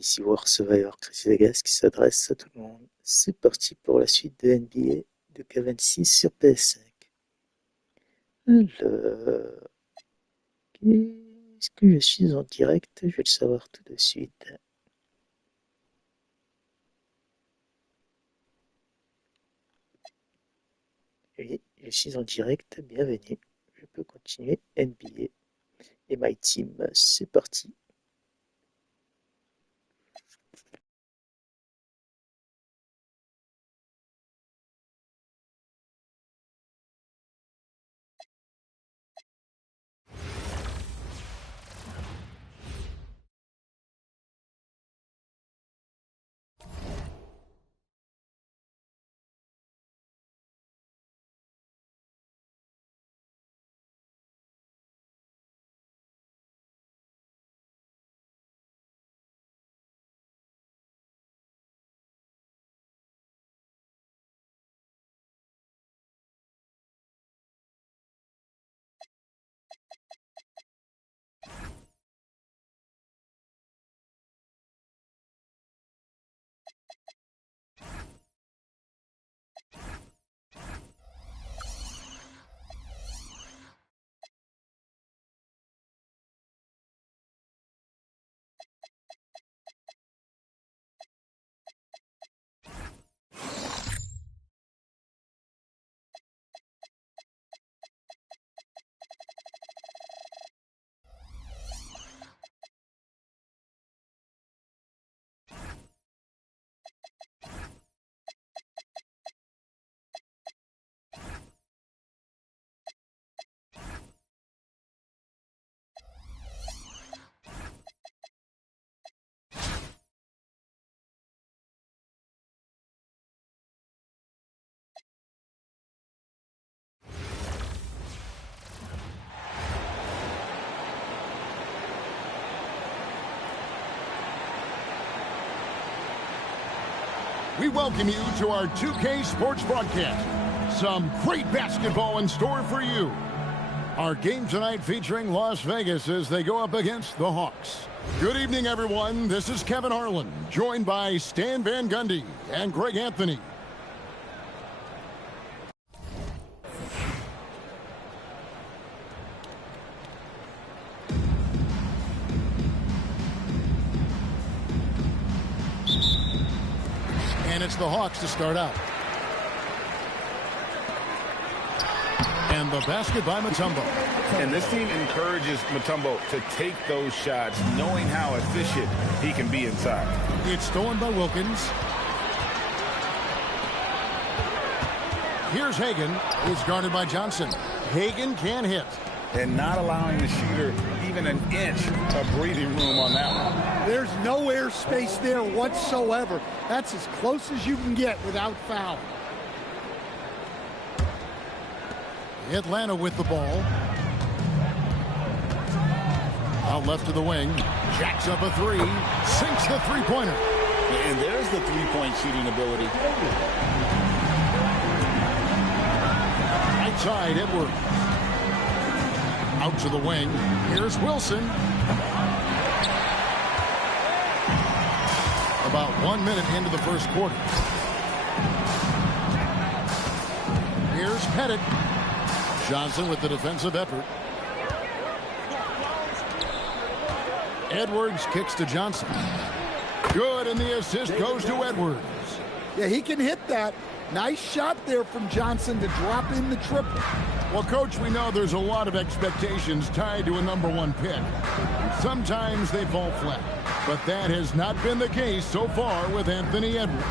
Ici War Survivor Chris Vegas qui s'adresse à tout le monde. C'est parti pour la suite de NBA de K26 sur PS5. Alors, est-ce que je suis en direct? Je vais le savoir tout de suite. Oui, je suis en direct, bienvenue. Je peux continuer NBA et MyTEAM. C'est parti. We welcome you to our 2K Sports broadcast. Some great basketball in store for you. Our game tonight featuring Las Vegas as they go up against the Hawks. Good evening, everyone. This is Kevin Harlan, joined by Stan Van Gundy and Greg Anthony. And it's the Hawks to start out. And the basket by Mutombo. And this team encourages Mutombo to take those shots, knowing how efficient he can be inside. It's stolen by Wilkins. Here's Hagan, who's guarded by Johnson. Hagan can hit. And not allowing the shooter even an inch of breathing room on that one. There's no airspace there whatsoever. That's as close as you can get without foul. Atlanta with the ball. Out left to the wing. Jacks up a three. Sinks the three-pointer. And there's the three-point shooting ability. Right side, Edwards. Out to the wing. Here's Wilson. About 1 minute into the first quarter. Here's Pettit. Johnson with the defensive effort. Edwards kicks to Johnson. Good, and the assist goes to Edwards. Yeah, he can hit that. Nice shot there from Johnson to drop in the triple. Well, Coach, we know there's a lot of expectations tied to a #1 pick. Sometimes they fall flat, but that has not been the case so far with Anthony Edwards.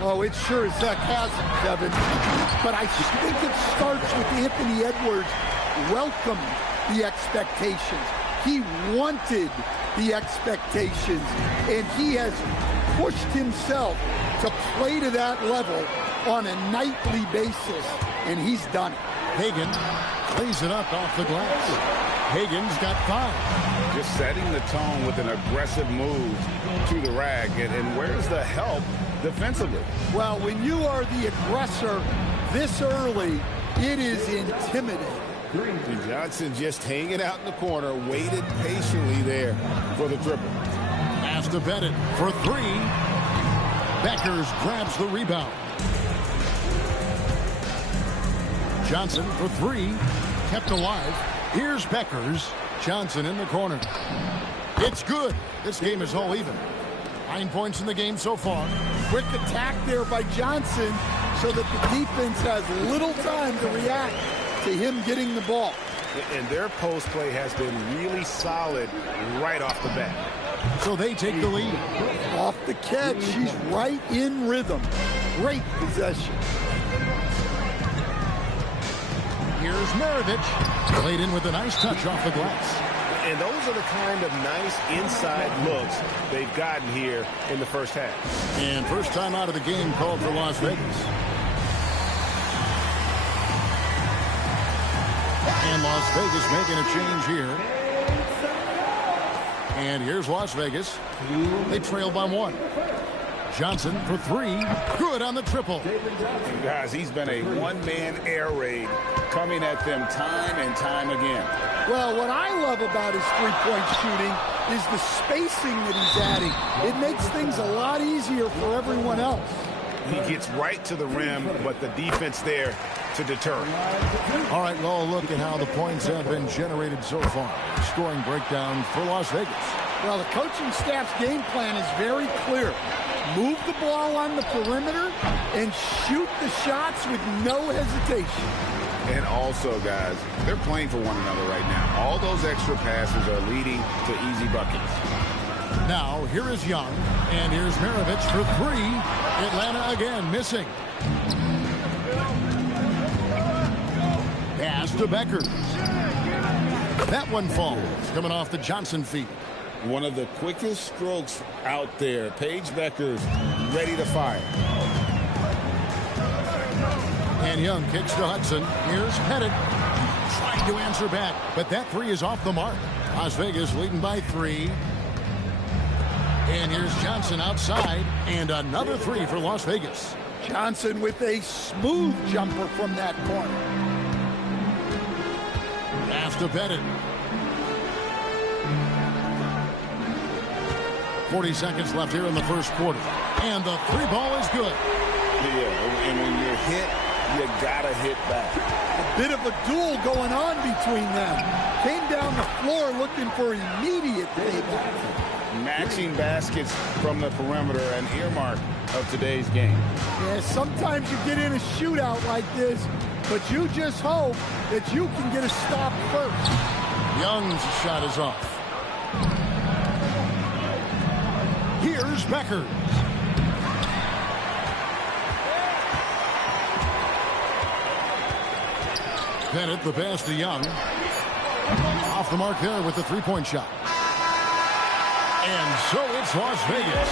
Oh, it sure as heck hasn't, Kevin. But I think it starts with Anthony Edwards welcomed the expectations. He wanted the expectations, and he has pushed himself to play to that level on a nightly basis, and he's done it. Hagan lays it up off the glass. Hagan's got 5. Just setting the tone with an aggressive move to the rack. And where's the help defensively? Well, when you are the aggressor this early, it is intimidating. And Johnson just hanging out in the corner, waited patiently there for the triple. Has to bet it for three. Beckers grabs the rebound. Johnson for three. Kept alive. Here's Beckers. Johnson in the corner. It's good. This game is all even. 9 points in the game so far. Quick attack there by Johnson so that the defense has little time to react to him getting the ball. And their post play has been really solid right off the bat. So they take the lead. Off the catch, he's right in rhythm. Great possession. Here's Maravich. Played in with a nice touch off the glass. And those are the kind of nice inside looks they've gotten here in the first half. And first time out of the game called for Las Vegas. And Las Vegas making a change here. And here's Las Vegas. They trail by one. Johnson for three. Good on the triple. And guys, he's been a one-man air raid coming at them time and time again. Well, what I love about his three-point shooting is the spacing that he's adding. It makes things a lot easier for everyone else. He gets right to the rim, but the defense there to deter. All right, well, look at how the points have been generated so far. Scoring breakdown for Las Vegas. Well, the coaching staff's game plan is very clear. Move the ball on the perimeter and shoot the shots with no hesitation. And also, guys, they're playing for one another right now. All those extra passes are leading to easy buckets. Now, here is Young, and here's Maravich for three. Atlanta again missing. Pass to Beckers. That one falls, coming off the Johnson feed. One of the quickest strokes out there. Paige Beckers ready to fire. And Young kicks to Hudson. Here's Pettit trying to answer back, but that three is off the mark. Las Vegas leading by three. And here's Johnson outside, and another three for Las Vegas. Johnson with a smooth jumper from that corner. Pass to Pettit. 40 seconds left here in the first quarter. And the three ball is good. Yeah, and when you're hit, you gotta hit back. A bit of a duel going on between them. Came down the floor looking for immediate payback. Matching baskets from the perimeter, an earmark of today's game. Yeah, sometimes you get in a shootout like this, but you just hope that you can get a stop first. Young's shot is off. Here's Beckers. Pettit, the pass to Young. Off the mark there with the three-point shot. And so it's Las Vegas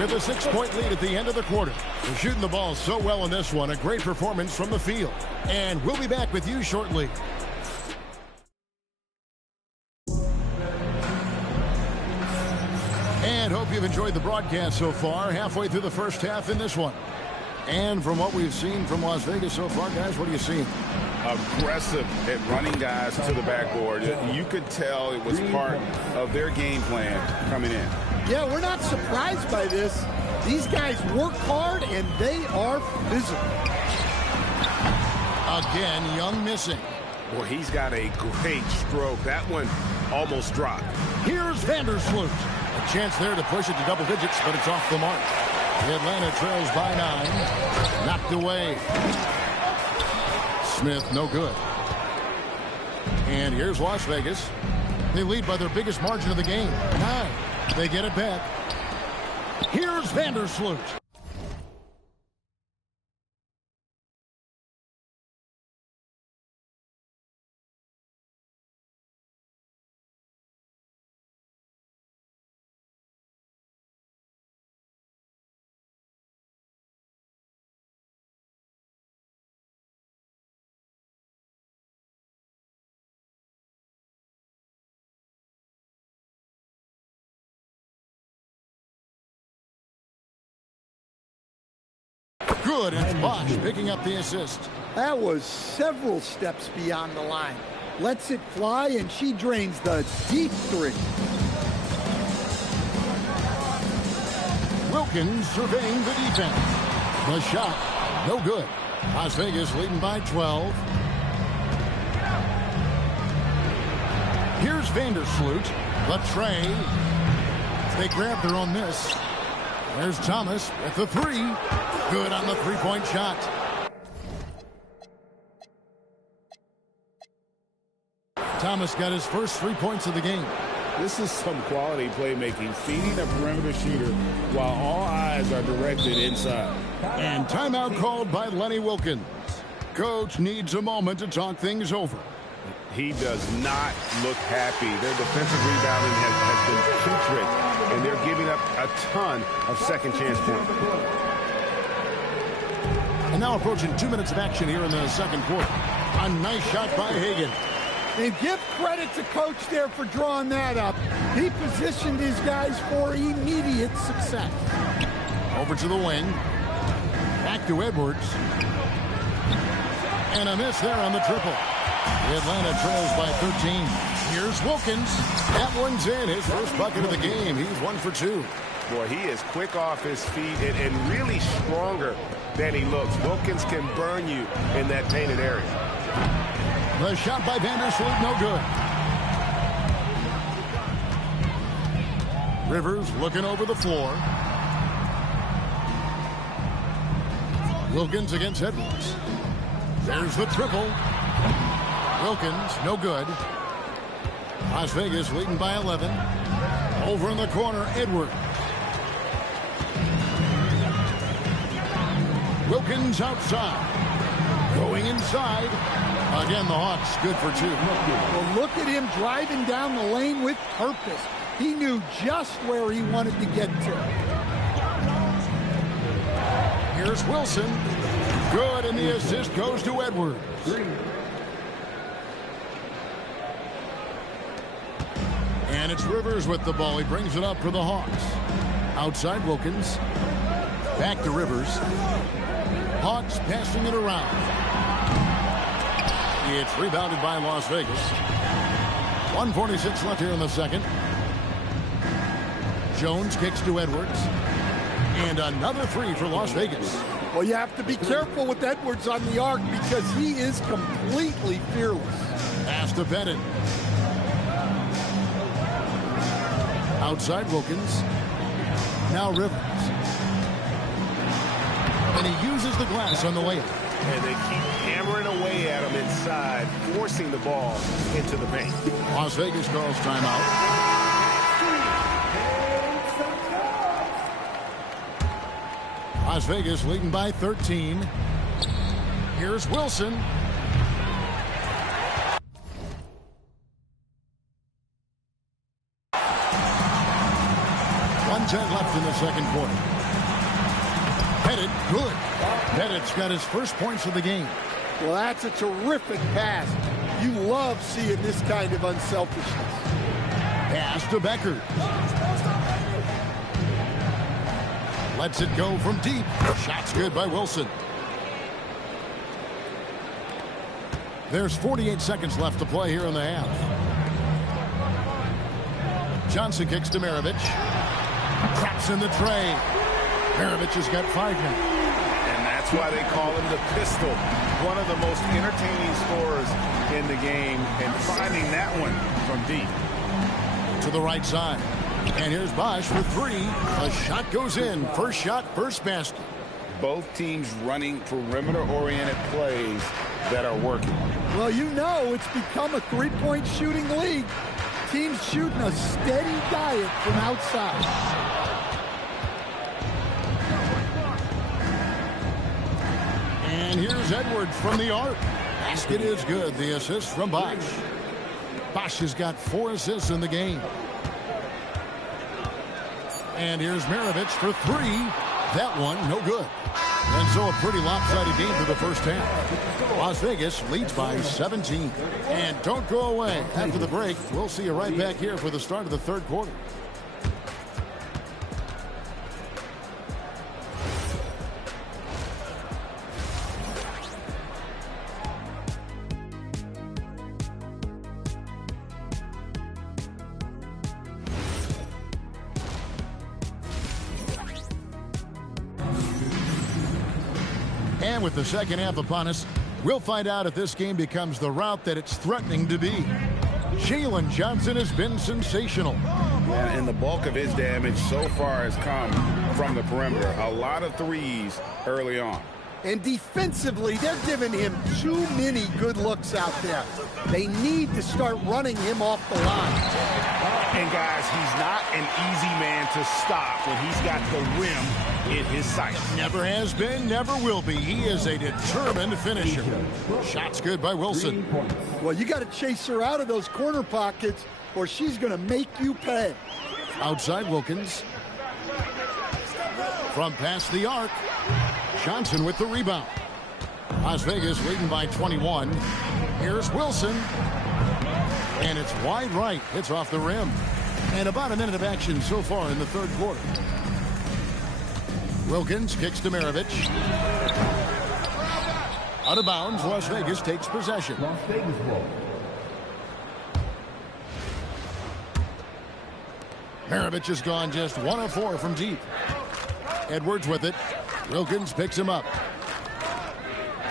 with a 6-point lead at the end of the quarter. They're shooting the ball so well in this one. A great performance from the field. And we'll be back with you shortly. And hope you've enjoyed the broadcast so far. Halfway through the first half in this one. And from what we've seen from Las Vegas so far, guys, what are you seeing? Aggressive at running guys to the backboard. You could tell it was part of their game plan coming in. Yeah, we're not surprised by this. These guys work hard, and they are physical. Again, Young missing. Boy, he's got a great stroke. That one almost dropped. Here's Vandersloot. A chance there to push it to double digits, but it's off the mark. Atlanta trails by 9. Knocked away. Smith, no good. And here's Las Vegas. They lead by their biggest margin of the game, 9. They get it back. Here's Vandersloot. Good, and Bosch picking up the assist. That was several steps beyond the line. Lets it fly, and she drains the deep three. Wilkins surveying the defense. The shot, no good. Las Vegas leading by 12. Here's Vandersloot. The tray. They grab their own miss. There's Thomas with the three. Good on the three-point shot. Thomas got his first 3 points of the game. This is some quality playmaking, feeding a perimeter shooter while all eyes are directed inside. And timeout called by Lenny Wilkins. Coach needs a moment to talk things over. He does not look happy. Their defensive rebounding has been putrid, and they're giving up a ton of second chance points. And now approaching 2 minutes of action here in the second quarter. A nice shot by Hagan. And give credit to Coach there for drawing that up. He positioned his guys for immediate success. Over to the wing. Back to Edwards. And a miss there on the triple. Atlanta trails by 13. Here's Wilkins. That one's in. His first bucket of the game. He's 1 for 2. Boy, he is quick off his feet and really stronger than he looks. Wilkins can burn you in that painted area. The shot by Vandersloot, no good. Rivers looking over the floor. Wilkins against Edwards. There's the triple. Wilkins, no good. Las Vegas leading by 11. Over in the corner, Edwards. Wilkins outside. Going inside. Again, the Hawks good for 2. Well, look at him driving down the lane with purpose. He knew just where he wanted to get to. Here's Wilson. Good, and the assist goes to Edwards. And it's Rivers with the ball. He brings it up for the Hawks. Outside Wilkins. Back to Rivers. Hawks passing it around. It's rebounded by Las Vegas. 1:46 left here in the second. Jones kicks to Edwards. And another three for Las Vegas. Well, you have to be careful with Edwards on the arc because he is completely fearless. Pass to Bennett. Outside Wilkins. Now Rivers. And he uses the glass on the layup. And they keep hammering away at him inside, forcing the ball into the paint. Las Vegas calls timeout. Las Vegas leading by 13. Here's Wilson. 1:10 left in the second quarter. Headed, good. Bennett's got his first points of the game. Well, that's a terrific pass. You love seeing this kind of unselfishness. Pass to Becker. Lets it go from deep. Shot's good by Wilson. There's 48 seconds left to play here in the half. Johnson kicks to Maravich. Traps in the tray. Maravich has got 5 now. And that's why they call him the pistol. One of the most entertaining scorers in the game. And finding that one from deep. To the right side. And here's Bosch for 3. A shot goes in. First shot, first basket. Both teams running perimeter-oriented plays that are working. Well, you know it's become a three-point shooting league. Teams shooting a steady diet from outside. And here's Edwards from the arc. Basket is good. The assist from Bosch. Bosch has got 4 assists in the game. And here's Maravich for 3. That one, no good. And so a pretty lopsided game for the first half. Las Vegas leads by 17. And don't go away. After the break, we'll see you right back here for the start of the third quarter. And with the second half upon us, we'll find out if this game becomes the route that it's threatening to be. Jalen Johnson has been sensational. Yeah, and the bulk of his damage so far has come from the perimeter. A lot of threes early on. And defensively, they're giving him too many good looks out there. They need to start running him off the line. And guys, he's not an easy man to stop when he's got the rim in his sights. Never has been, never will be. He is a determined finisher. Shot's good by Wilson. Well, you got to chase her out of those corner pockets or she's going to make you pay. Outside Wilkins. From past the arc. Johnson with the rebound. Las Vegas leading by 21. Here's Wilson. And it's wide right. Hits off the rim. And about a minute of action so far in the third quarter. Wilkins kicks to Maravich. Out of bounds. Las Vegas takes possession. Las Vegas ball. Maravich has gone just 1 of 4 from deep. Edwards with it. Wilkins picks him up.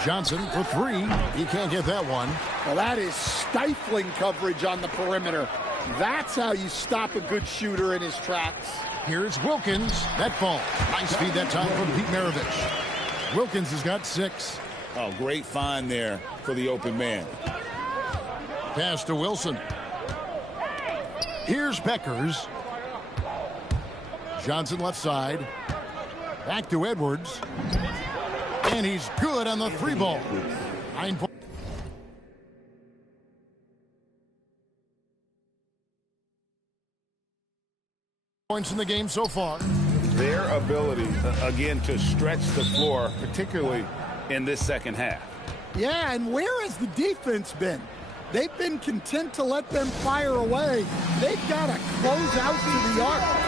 Johnson for 3. He can't get that one. Well, that is stifling coverage on the perimeter. That's how you stop a good shooter in his tracks. Here's Wilkins. That fall. Nice feed that time from Pete Maravich. Wilkins has got 6. Oh, great find there for the open man. Pass to Wilson. Here's Beckers. Johnson left side. Back to Edwards. And he's good on the 3 ball. 9 points in the game so far. Their ability, again, to stretch the floor, particularly in this second half. Yeah, and where has the defense been? They've been content to let them fire away. They've got to close out to the arc.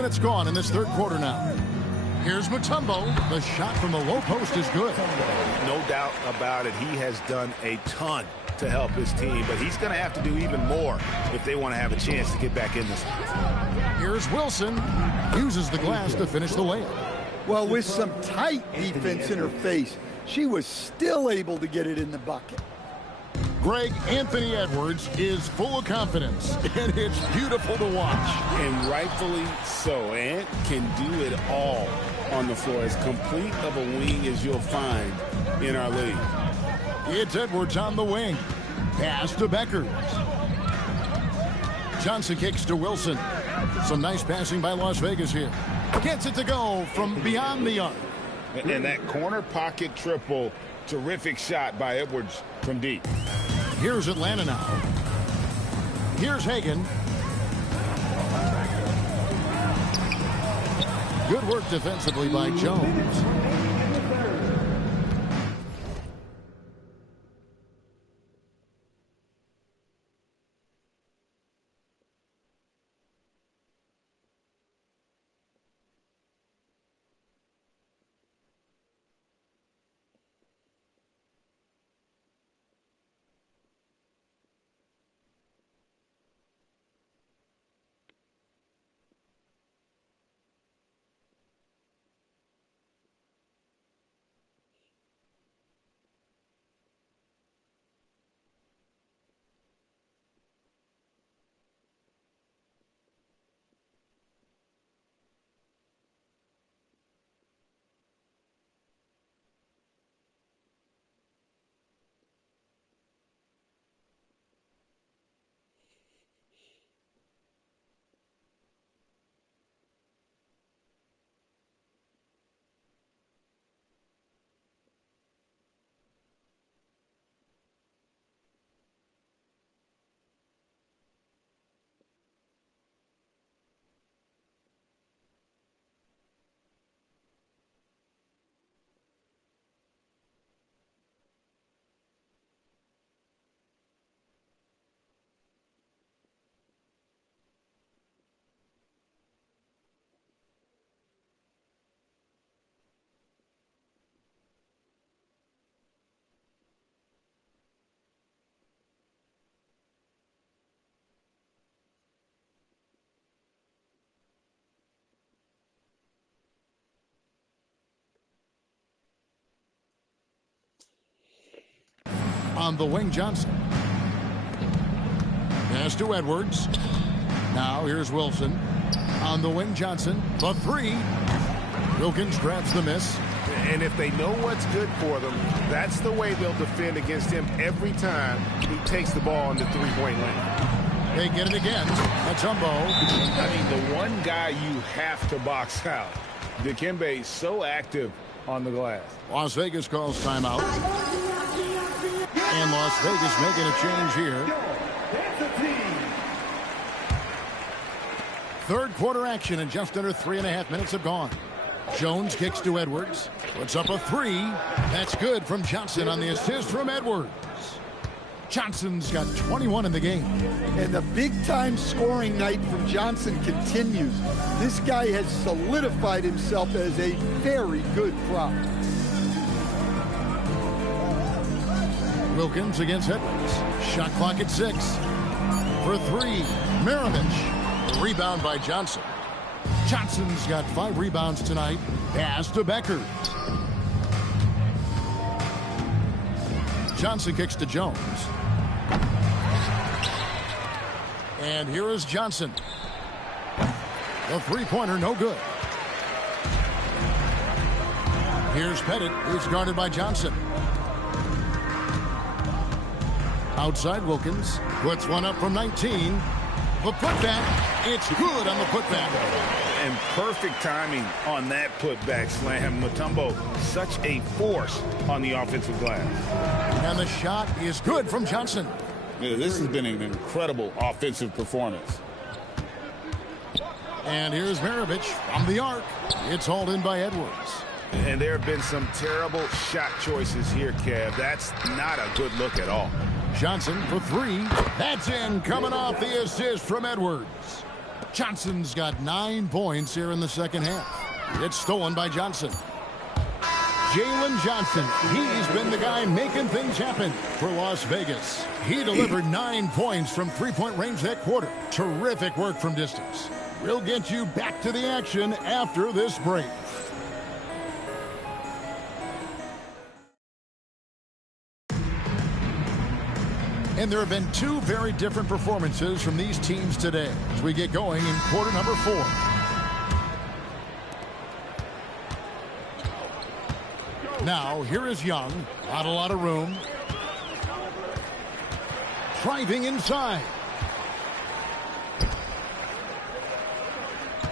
minutes gone in this third quarter now. Here's Mutombo. The shot from the low post is good. No doubt about it. He has done a ton to help his team, but he's going to have to do even more if they want to have a chance to get back in this. Here's Wilson. Uses the glass to finish the layup. Well, with some tight defense in her face, she was still able to get it in the bucket. Greg Anthony Edwards is full of confidence, and it's beautiful to watch. And rightfully so. Ant can do it all on the floor. As complete of a wing as you'll find in our league. It's Edwards on the wing. Pass to Beckers. Johnson kicks to Wilson. Some nice passing by Las Vegas here. Gets it to go from beyond the arc. And that corner pocket triple, terrific shot by Edwards from deep. Here's Atlanta now. Here's Hagan. Good work defensively by Jones. On the wing, Johnson. Pass to Edwards. Now here's Wilson. On the wing, Johnson. The three. Wilkins grabs the miss. And if they know what's good for them, that's the way they'll defend against him every time he takes the ball in the three-point lane. They get it again. Mutombo. I mean, the one guy you have to box out. Dikembe is so active on the glass. Las Vegas calls timeout. And Las Vegas making a change here. Third quarter action and just under 3.5 minutes have gone. Jones kicks to Edwards. Puts up a three. That's good from Johnson on the assist from Edwards. Johnson's got 21 in the game. And the big-time scoring night from Johnson continues. This guy has solidified himself as a very good prop. Wilkins against Edwards. Shot clock at 6. For three, Maravich. Rebound by Johnson. Johnson's got 5 rebounds tonight. Pass to Beckers. Johnson kicks to Jones. And here is Johnson. The three-pointer, no good. Here's Pettit, who's guarded by Johnson. Outside Wilkins. Puts one up from 19. The putback, it's good on the putback. And perfect timing on that putback slam. Mutombo, such a force on the offensive glass. And the shot is good from Johnson. Yeah, this has been an incredible offensive performance. And here's Maravich from the arc. It's hauled in by Edwards. And there have been some terrible shot choices here, Kev. That's not a good look at all. Johnson for three. That's in, coming off the assist from Edwards. Johnson's got 9 points here in the second half. It's stolen by Johnson. Jalen Johnson, he's been the guy making things happen for Las Vegas. He delivered 9 points from three-point range that quarter. Terrific work from distance. We'll get you back to the action after this break. And there have been 2 very different performances from these teams today as we get going in quarter number 4. Now, here is Young. Not a lot of room. Driving inside.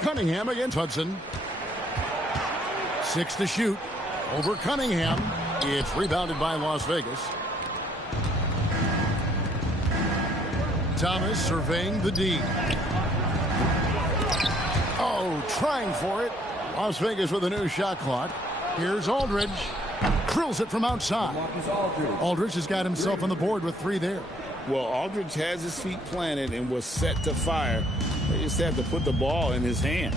Cunningham against Hudson. 6 to shoot. Over Cunningham. It's rebounded by Las Vegas. Thomas surveying the D. Oh, trying for it. Las Vegas with a new shot clock. Here's Aldridge. Drills it from outside. Aldridge has got himself on the board with 3 there. Well, Aldridge has his feet planted and was set to fire. They just had to put the ball in his hands.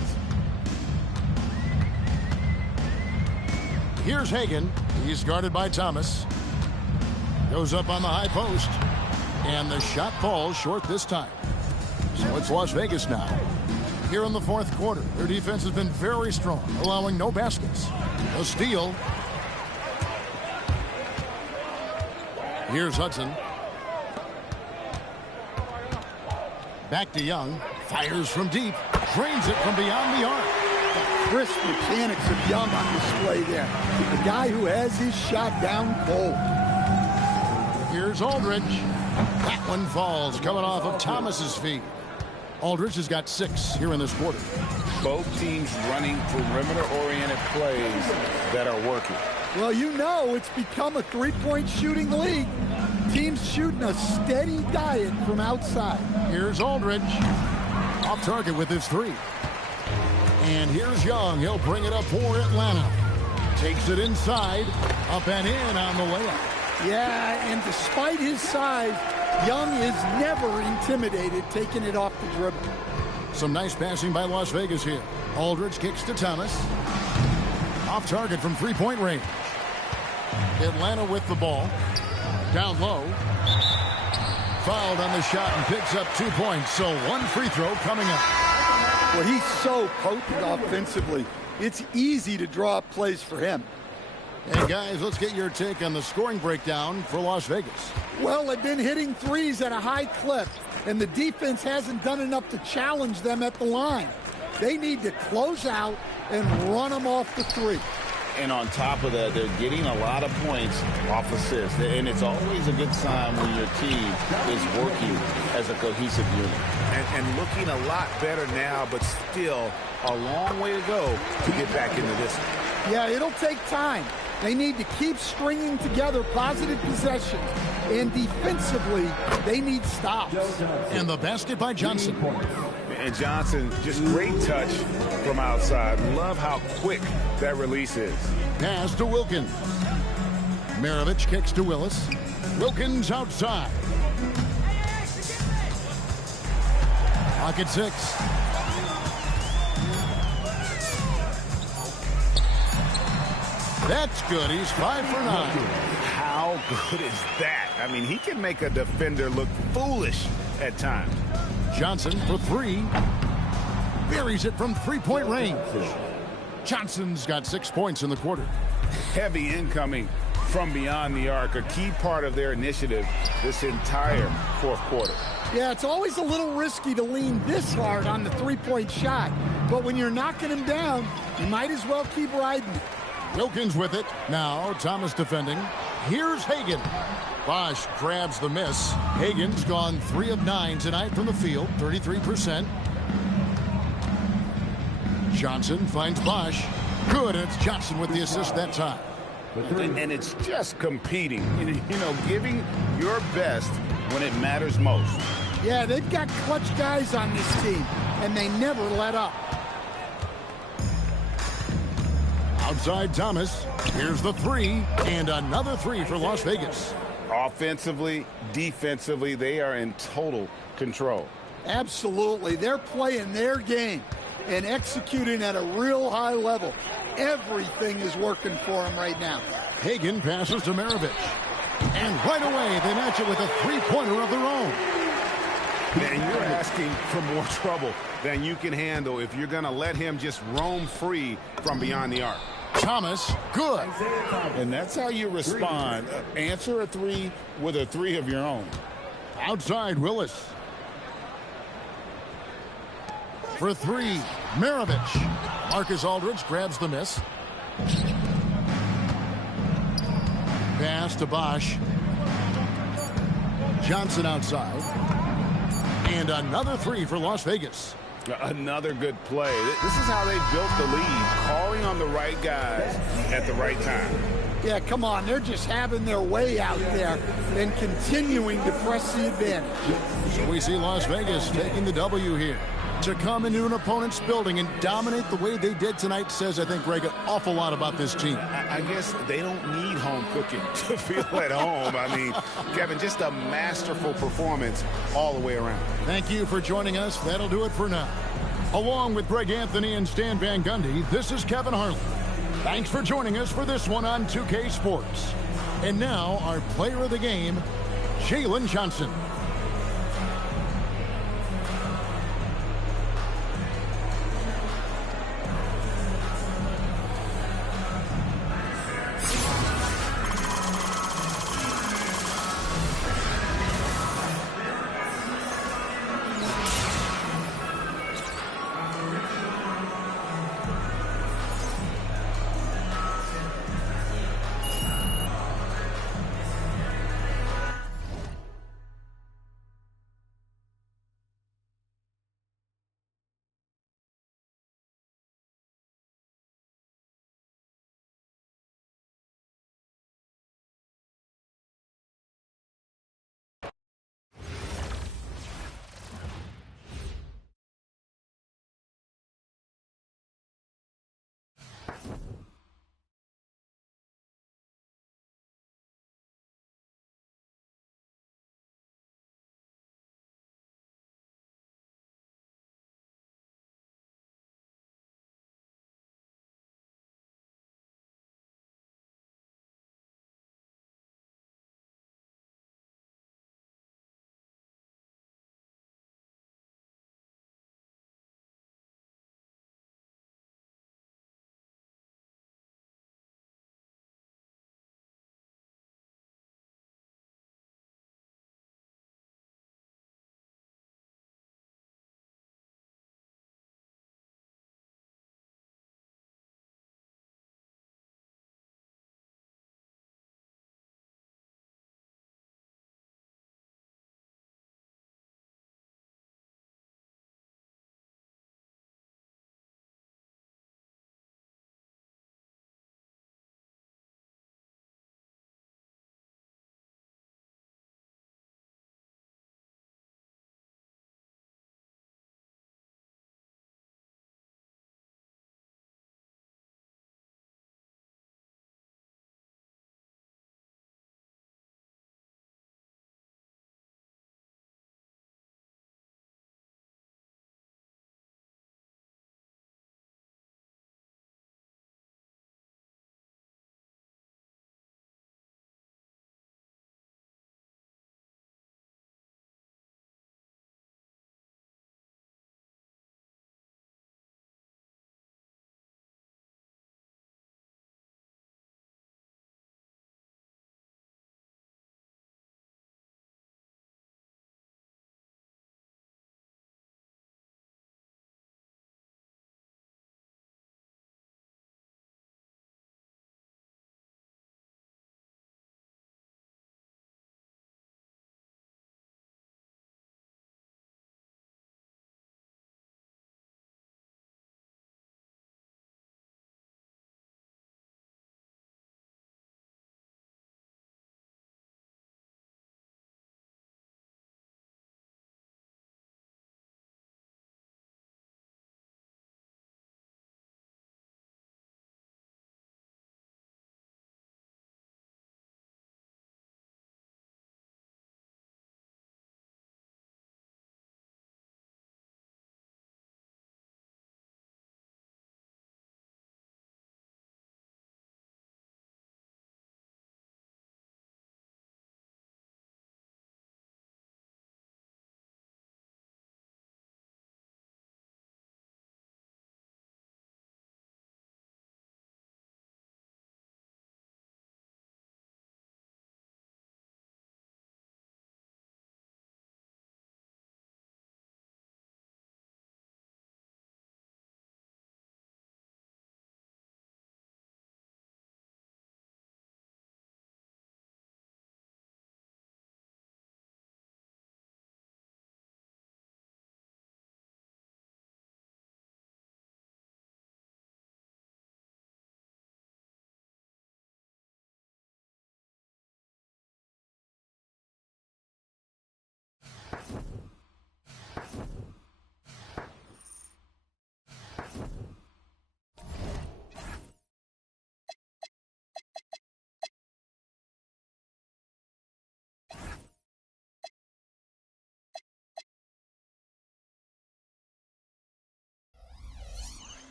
Here's Hagan. He's guarded by Thomas. Goes up on the high post. And the shot falls short this time. So it's Las Vegas now. Here in the 4th quarter, their defense has been very strong, allowing no baskets. A steal. Here's Hudson. Back to Young. Fires from deep. Drains it from beyond the arc. The crisp mechanics of Young on display there. The guy who has his shot down cold. Here's Aldridge. That one falls, coming off of Thomas's feet. Aldridge has got 6 here in this quarter. Both teams running perimeter-oriented plays that are working. Well, you know it's become a three-point shooting league. Teams shooting a steady diet from outside. Here's Aldridge. Off target with his 3. And here's Young. He'll bring it up for Atlanta. Takes it inside. Up and in on the layup. Yeah, and despite his size, Young is never intimidated taking it off the dribble. Some nice passing by Las Vegas here. Aldridge kicks to Thomas. Off target from three-point range. Atlanta with the ball. Down low. Fouled on the shot and picks up 2 points. So 1 free throw coming up. Well, he's so potent offensively. It's easy to draw up plays for him. Hey, guys, let's get your take on the scoring breakdown for Las Vegas. Well, they've been hitting threes at a high clip, and the defense hasn't done enough to challenge them at the line. They need to close out and run them off the 3. And on top of that, they're getting a lot of points off assists. And it's always a good sign when your team is working as a cohesive unit. And looking a lot better now, but still a long way to go to get back into this. Yeah, it'll take time. They need to keep stringing together positive possessions. And defensively, they need stops. And the basket by Johnson. And Johnson, just great touch from outside. Love how quick that release is. Pass to Wilkins. Maravich kicks to Willis. Wilkins outside. Pocket 6. That's good. He's 5 for 9. How good is that? I mean, he can make a defender look foolish at times. Johnson for 3. Buries it from three-point range. Johnson's got 6 points in the quarter. Heavy incoming from beyond the arc, a key part of their initiative this entire 4th quarter. Yeah, it's always a little risky to lean this hard on the three-point shot. But when you're knocking him down, you might as well keep riding it. Wilkins with it. Now Thomas defending. Here's Hagan. Bosch grabs the miss. Hagan's gone 3 of 9 tonight from the field, 33%. Johnson finds Bosch. Good, and it's Johnson with the assist that time. And it's just competing, you know, giving your best when it matters most. Yeah, they've got clutch guys on this team, and they never let up. Outside Thomas. Here's the 3, and another 3 for Las Vegas. Offensively, defensively, they are in total control. Absolutely. They're playing their game and executing at a real high level. Everything is working for them right now. Hagan passes to Maravich. And right away, they match it with a three-pointer of their own. And you're asking for more trouble than you can handle if you're going to let him just roam free from beyond the arc. Thomas, good. And that's how you respond. Answer a three with a three of your own. Outside, Willis. For three, Maravich. Marcus Aldridge grabs the miss. Pass to Bosch. Johnson outside. And another three for Las Vegas. Another good play. This is how they built the lead, calling on the right guys at the right time. Yeah, come on. They're just having their way out there and continuing to press the advantage. So we see Las Vegas taking the W here. To come into an opponent's building and dominate the way they did tonight says, I think, Greg, an awful lot about this team. I guess they don't need home cooking to feel at home. I mean, Kevin, just a masterful performance all the way around. Thank you for joining us. That'll do it for now. Along with Greg Anthony and Stan Van Gundy, this is Kevin Harlan. Thanks for joining us for this one on 2K Sports. And now, our player of the game, Jalen Johnson.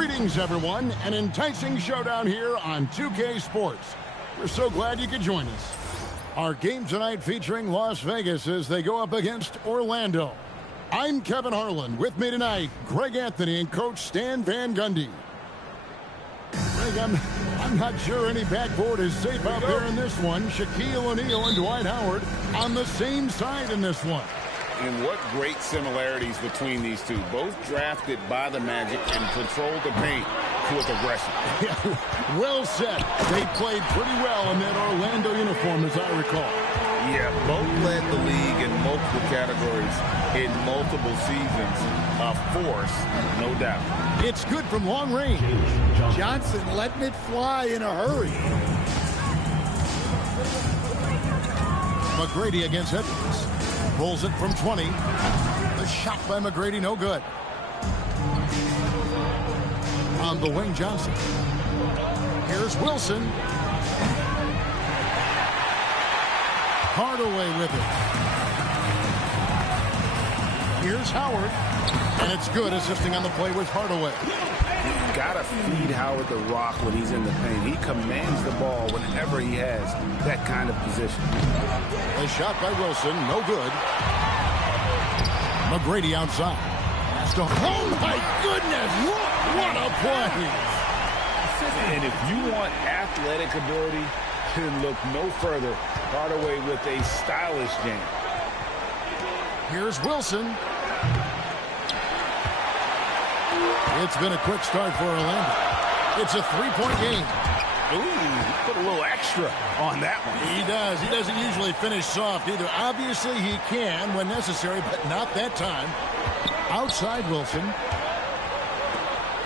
Greetings, everyone. An enticing showdown here on 2K Sports. We're so glad you could join us. Our game tonight featuring Las Vegas as they go up against Orlando. I'm Kevin Harlan. With me tonight, Greg Anthony and Coach Stan Van Gundy. Greg, I'm not sure any backboard is safe out there in this one. Shaquille O'Neal and Dwight Howard on the same side in this one. And what great similarities between these two. Both drafted by the Magic and controlled the paint with aggression. Well said. They played pretty well in that Orlando uniform, as I recall. Yeah, both led the league in multiple categories in multiple seasons. A force, no doubt. It's good from long range. Johnson letting it fly in a hurry. McGrady against Edwards. Pulls it from 20. The shot by McGrady, no good. On the wing, Johnson. Here's Wilson. Hardaway with it. Here's Howard. And it's good, assisting on the play with Hardaway. You gotta feed Howard the rock when he's in the paint. He commands the ball whenever he has that kind of position. A shot by Wilson, no good. McGrady outside. Oh my goodness! What a play! And if you want athletic ability, then look no further. Hardaway with a stylish game. Here's Wilson. It's been a quick start for Orlando. It's a three-point game. Ooh, put a little extra on that one. He does. He doesn't usually finish soft either. Obviously, he can when necessary, but not that time. Outside Wilson.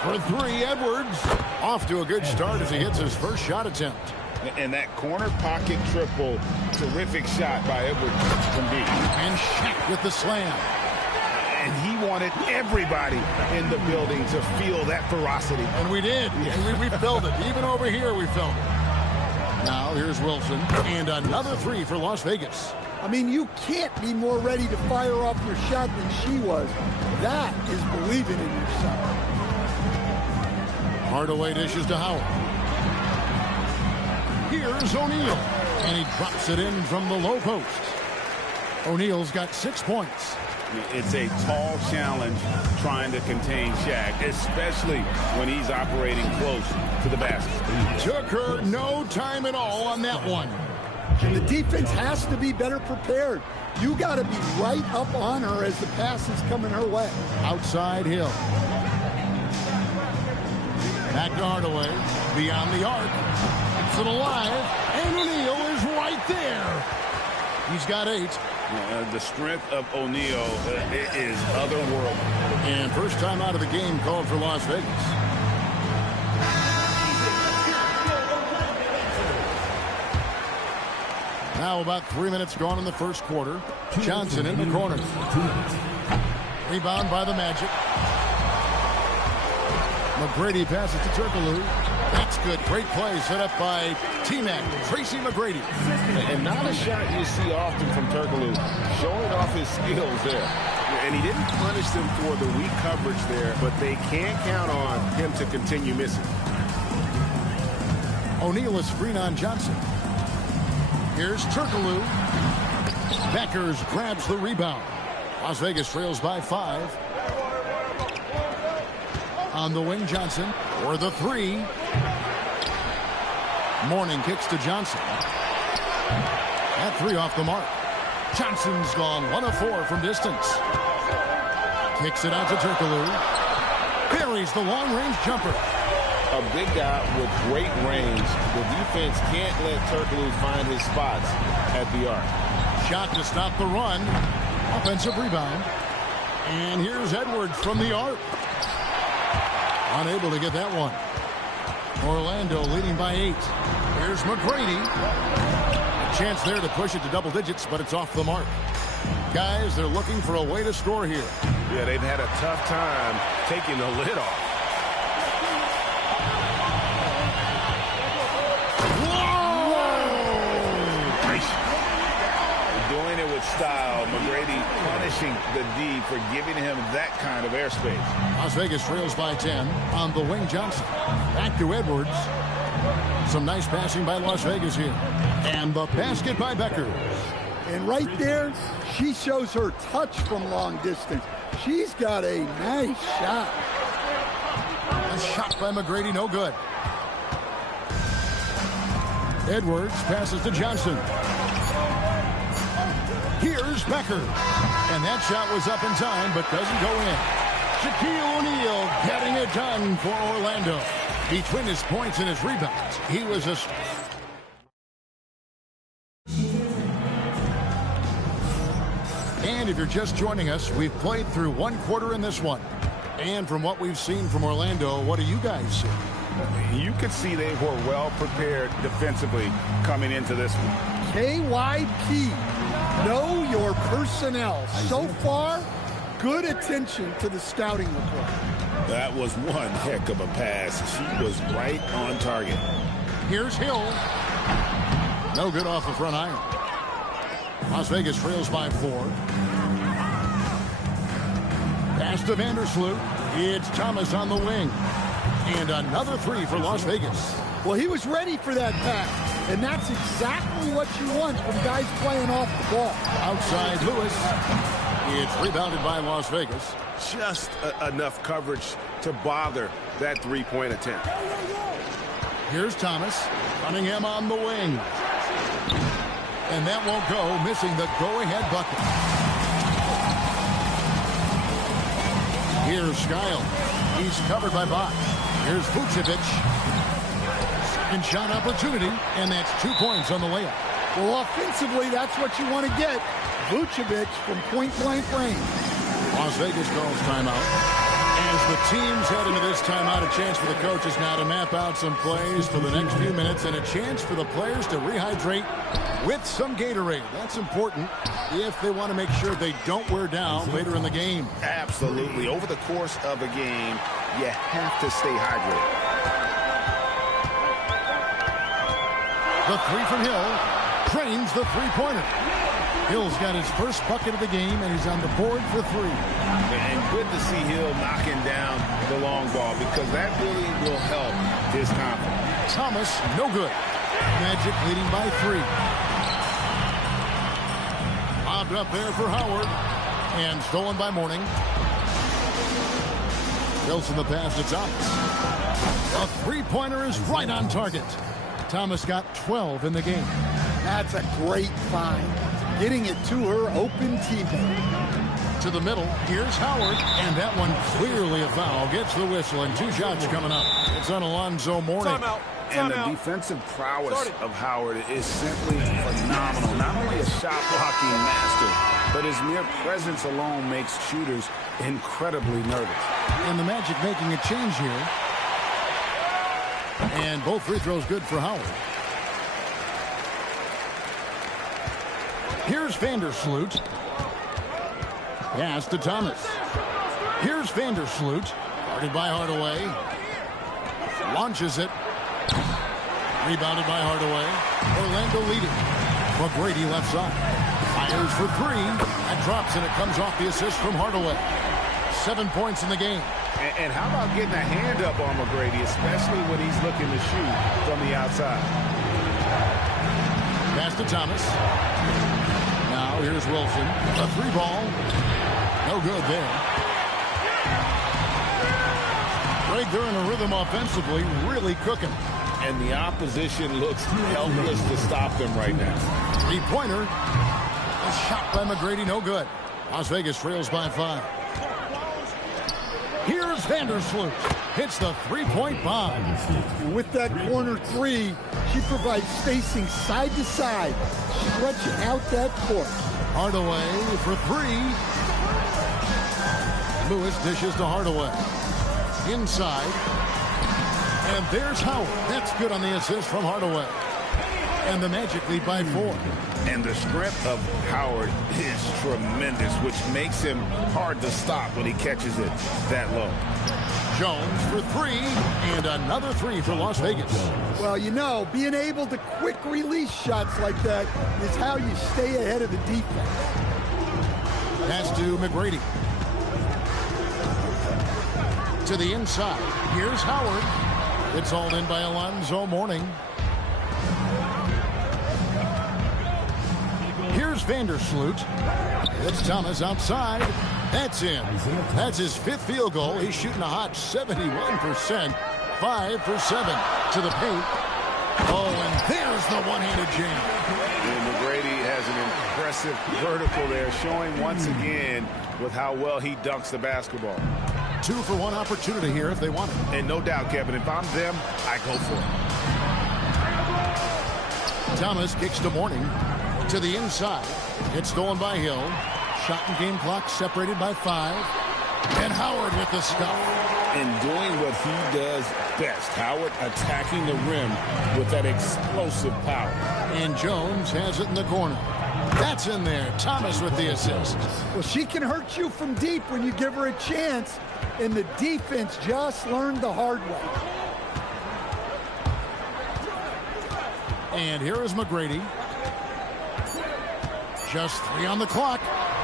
For three, Edwards. Off to a good start as he hits his first shot attempt. And that corner pocket triple, terrific shot by Edwards from deep. And Shaq with the slam. And he wanted everybody in the building to feel that ferocity. And we did. And we felt it. Even over here, we felt it. Now, here's Wilson. And another three for Las Vegas. I mean, you can't be more ready to fire off your shot than she was. That is believing in yourself. Hardaway dishes to Howard. Here's O'Neal. And he drops it in from the low post. O'Neal's got 6 points. It's a tall challenge trying to contain Shaq, especially when he's operating close to the basket. Took her no time at all on that one. And the defense has to be better prepared. You got to be right up on her as the pass is coming her way. Outside Hill. Back to Hardaway. Beyond the arc. It's it alive. And O'Neal is right there. He's got 8. The strength of O'Neal is otherworldly. And first time out of the game called for Las Vegas. Now about 3 minutes gone in the first quarter. Johnson in the corner. Rebound by the Magic. McGrady passes to Turkoglu. That's good. Great play set up by T-Mac, Tracy McGrady. And not a shot you see often from Turkoglu, showing off his skills there. And he didn't punish them for the weak coverage there, but they can't count on him to continue missing. O'Neal is screen on Johnson. Here's Turkoglu. Beckers grabs the rebound. Las Vegas trails by 5. On the wing, Johnson for the 3. Morning kicks to Johnson. That 3 off the mark. Johnson's gone 1 of 4 from distance. Kicks it out to Turkoglu. Buries the long-range jumper. A big guy with great range. The defense can't let Turkoglu find his spots at the arc. Shot to stop the run. Offensive rebound. And here's Edwards from the arc. Unable to get that one. Orlando leading by 8. Here's McGrady. A chance there to push it to double digits, but it's off the mark. Guys, they're looking for a way to score here. Yeah, they've had a tough time taking the lid off. Doing it with style. McGrady punishing the D for giving him that kind of airspace. Las Vegas trails by 10 on the wing. Johnson. Back to Edwards. Some nice passing by Las Vegas here. And the basket by Becker. And right there, she shows her touch from long distance. She's got a nice shot. A shot by McGrady, no good. Edwards passes to Johnson. Here's Becker. And that shot was up in time, but doesn't go in. Shaquille O'Neal getting it done for Orlando. Between his points and his rebounds, he was a... And if you're just joining us, we've played through one quarter in this one. And from what we've seen from Orlando, what do you guys see? You could see they were well prepared defensively coming into this one. KYP, know your personnel. So far, good attention to the scouting report. That was one heck of a pass. She was right on target. Here's Hill. No good off the front iron. Las Vegas trails by 4. Pass to Vandersloot. It's Thomas on the wing. And another 3 for Las Vegas. Well, he was ready for that pass. And that's exactly what you want from guys playing off the ball. Outside Lewis. It's rebounded by Las Vegas. Just enough coverage to bother that three-point attempt. Here's Thomas. Cunningham on the wing. And that won't go, missing the go-ahead bucket. Here's Skyle. He's covered by Bach. Here's Vucevic. Second shot opportunity, and that's 2 points on the layup. Well, offensively, that's what you want to get. Vucevic from point-blank range. Las Vegas calls timeout. As the teams head into this timeout, a chance for the coaches now to map out some plays for the next few minutes and a chance for the players to rehydrate with some Gatorade. That's important if they want to make sure they don't wear down later in the game. Absolutely. Over the course of a game, you have to stay hydrated. The 3 from Hill trains the three-pointer. Hill's got his first bucket of the game, and he's on the board for 3. And good to see Hill knocking down the long ball because that really will help his confidence. Thomas, no good. Magic leading by 3. Lobbed up there for Howard, and stolen by Mourning. Wilson the pass to Thomas. A three-pointer is right on target. Thomas got 12 in the game. That's a great find. Getting it to her open teammate. To the middle, here's Howard, and that one clearly a foul. Gets the whistle, and 2 shots coming up. It's on Alonzo Mourning. And the defensive prowess of Howard is simply phenomenal. Not only a shot-blocking master, but his mere presence alone makes shooters incredibly nervous. And the Magic making a change here. And both free throws good for Howard. Here's Vandersloot. Pass to Thomas. Here's Vandersloot. Guarded by Hardaway. Launches it. Rebounded by Hardaway. Orlando leading. McGrady left side. Fires for 3. That drops, and it comes off the assist from Hardaway. 7 points in the game. And how about getting a hand up on McGrady, especially when he's looking to shoot from the outside. Pass to Thomas. Now here's Wilson. A 3-ball. No good there. Right there in a rhythm offensively, really cooking. And the opposition looks helpless to stop them right now. 3-pointer. A shot by McGrady, no good. Las Vegas trails by 5. Here's Vandersloot. Hits the 3-point bomb. With that corner 3, she provides spacing side to side. Stretch out that court. Hardaway for 3. Lewis dishes to Hardaway. Inside. And there's Howard. That's good on the assist from Hardaway. And the Magic lead by 4. And the strength of Howard is tremendous, which makes him hard to stop when he catches it that low. Jones for 3, and another 3 for Las Vegas. Well, you know, being able to quick release shots like that is how you stay ahead of the defense. Pass to McGrady. To the inside. Here's Howard. It's all in by Alonzo Mourning. Here's Vandersloot. It's Thomas outside. That's in. That's his 5th field goal. He's shooting a hot 71%. 5 for 7 to the paint. Oh, and there's the one-handed jam. And McGrady has an impressive vertical there, showing once again with how well he dunks the basketball. 2-for-1 opportunity here if they want it. And no doubt, Kevin, if I'm them, I go for it. Thomas kicks to Mourning. To the inside. It's stolen by Hill. Shot and game clock separated by 5. And Howard with the stuff. And doing what he does best. Howard attacking the rim with that explosive power. And Jones has it in the corner. That's in there. Thomas with the assist. Well, she can hurt you from deep when you give her a chance, and the defense just learned the hard way. And here is McGrady. Just 3 on the clock.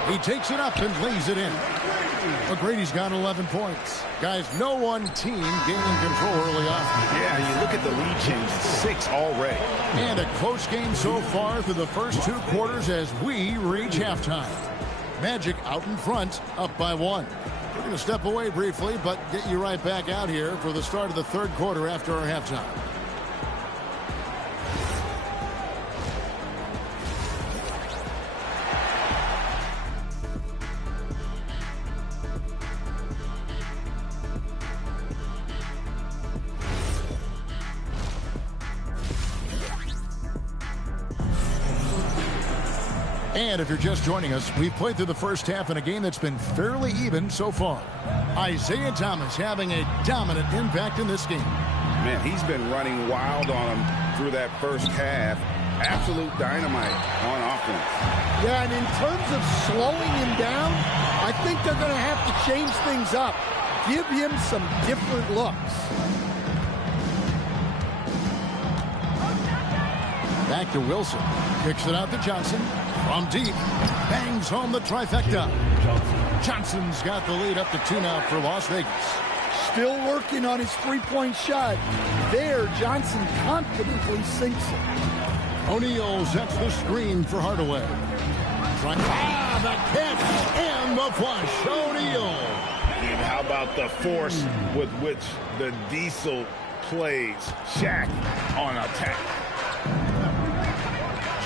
He takes it up and lays it in. McGrady's got 11 points. Guys, no one team gaining control early on. Yeah, you look at the lead change, 6 already. And a close game so far through the first 2 quarters as we reach halftime. Magic out in front, up by 1. We're going to step away briefly, but get you right back out here for the start of the 3rd quarter after our halftime. And if you're just joining us, we've played through the first half in a game that's been fairly even so far. Isaiah Thomas having a dominant impact in this game. Man, he's been running wild on him through that first half. Absolute dynamite on offense. Yeah, and in terms of slowing him down, I think they're going to have to change things up. Give him some different looks. Back to Wilson. Kicks it out to Johnson. From deep. Bangs home the trifecta. Johnson's got the lead up to 2 now for Las Vegas. Still working on his three-point shot. There, Johnson confidently sinks it. O'Neal sets the screen for Hardaway. The catch and the flush. O'Neal. And how about the force with which the Diesel plays? Shaq on attack.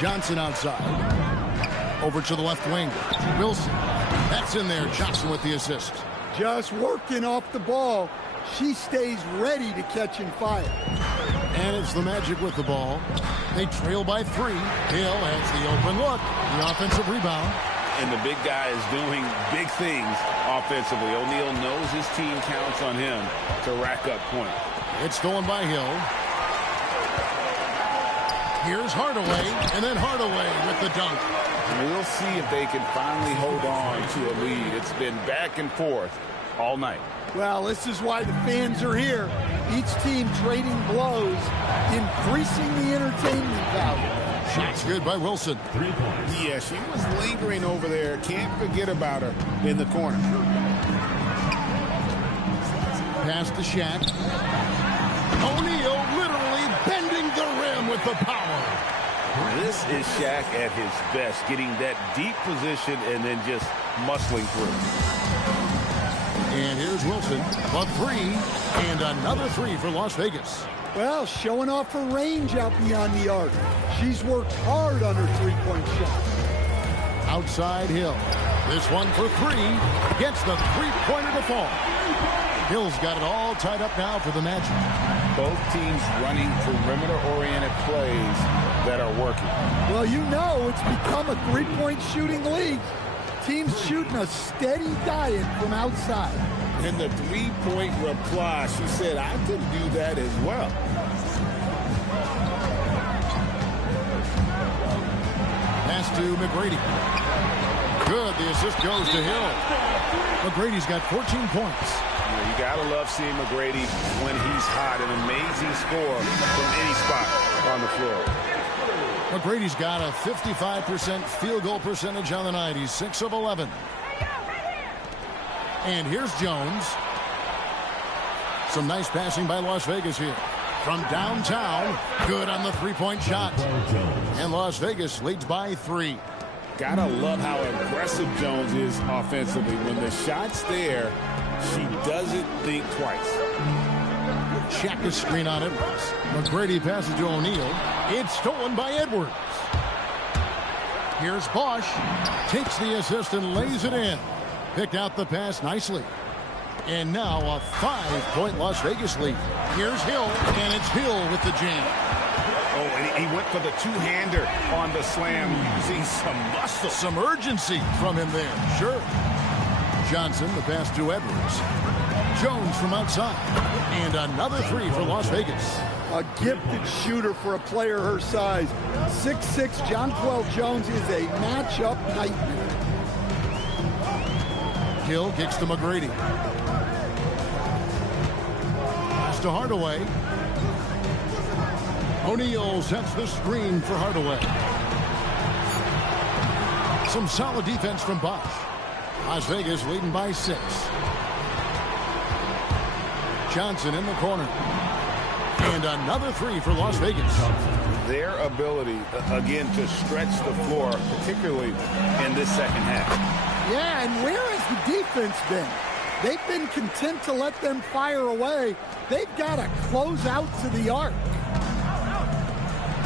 Johnson outside. Over to the left wing. Wilson. That's in there. Johnson with the assist. Just working off the ball. She stays ready to catch and fire. And it's the Magic with the ball. They trail by 3. Hill has the open look. The offensive rebound. And the big guy is doing big things offensively. O'Neal knows his team counts on him to rack up points. It's stolen by Hill. Here's Hardaway, and then Hardaway with the dunk. We'll see if they can finally hold on to a lead. It's been back and forth all night. Well, this is why the fans are here. Each team trading blows, increasing the entertainment value. Shot's good by Wilson. 3 points. Yeah, she was lingering over there. Can't forget about her in the corner. Pass to Shaq. O'Neal literally bending the rim with the power. This is Shaq at his best, getting that deep position and then just muscling through. And here's Wilson. A 3, and another 3 for Las Vegas. Well, showing off her range out beyond the arc. She's worked hard on her three-point shot. Outside Hill. This one for 3. Gets the three-pointer to fall. Hill's got it all tied up now for the Magic. Both teams running perimeter-oriented plays that are working. Well, you know it's become a three-point shooting league. Teams shooting a steady diet from outside. And the three-point reply, she said, I can do that as well. Pass to McGrady. Good. The assist goes to Hill. McGrady's got 14 points. You got to love seeing McGrady when he's hot. An amazing score from any spot on the floor. McGrady's got a 55% field goal percentage on the night. He's 6 of 11. And here's Jones. Some nice passing by Las Vegas here. From downtown, good on the three-point shot. And Las Vegas leads by 3. Gotta love how aggressive Jones is offensively. When the shot's there, she doesn't think twice. Check the screen on Edwards. McGrady passes to O'Neal. It's stolen by Edwards. Here's Bosch. Takes the assist and lays it in. Picked out the pass nicely. And now a 5-point Las Vegas lead. Here's Hill, and it's Hill with the jam. Oh, and he went for the two-hander on the slam, using some muscle. Some urgency from him there, sure. Johnson, the pass to Edwards. Jones from outside. And another 3 for Las Vegas. A gifted shooter for a player her size. 6'6" Jonquel Jones is a matchup nightmare. Hill kicks to McGrady. Pass to Hardaway. O'Neal sets the screen for Hardaway. Some solid defense from Bosch. Las Vegas leading by 6. Johnson in the corner. And another 3 for Las Vegas. Their ability, again, to stretch the floor, particularly in this second half. Yeah, and where has the defense been? They've been content to let them fire away. They've got to close out to the arc.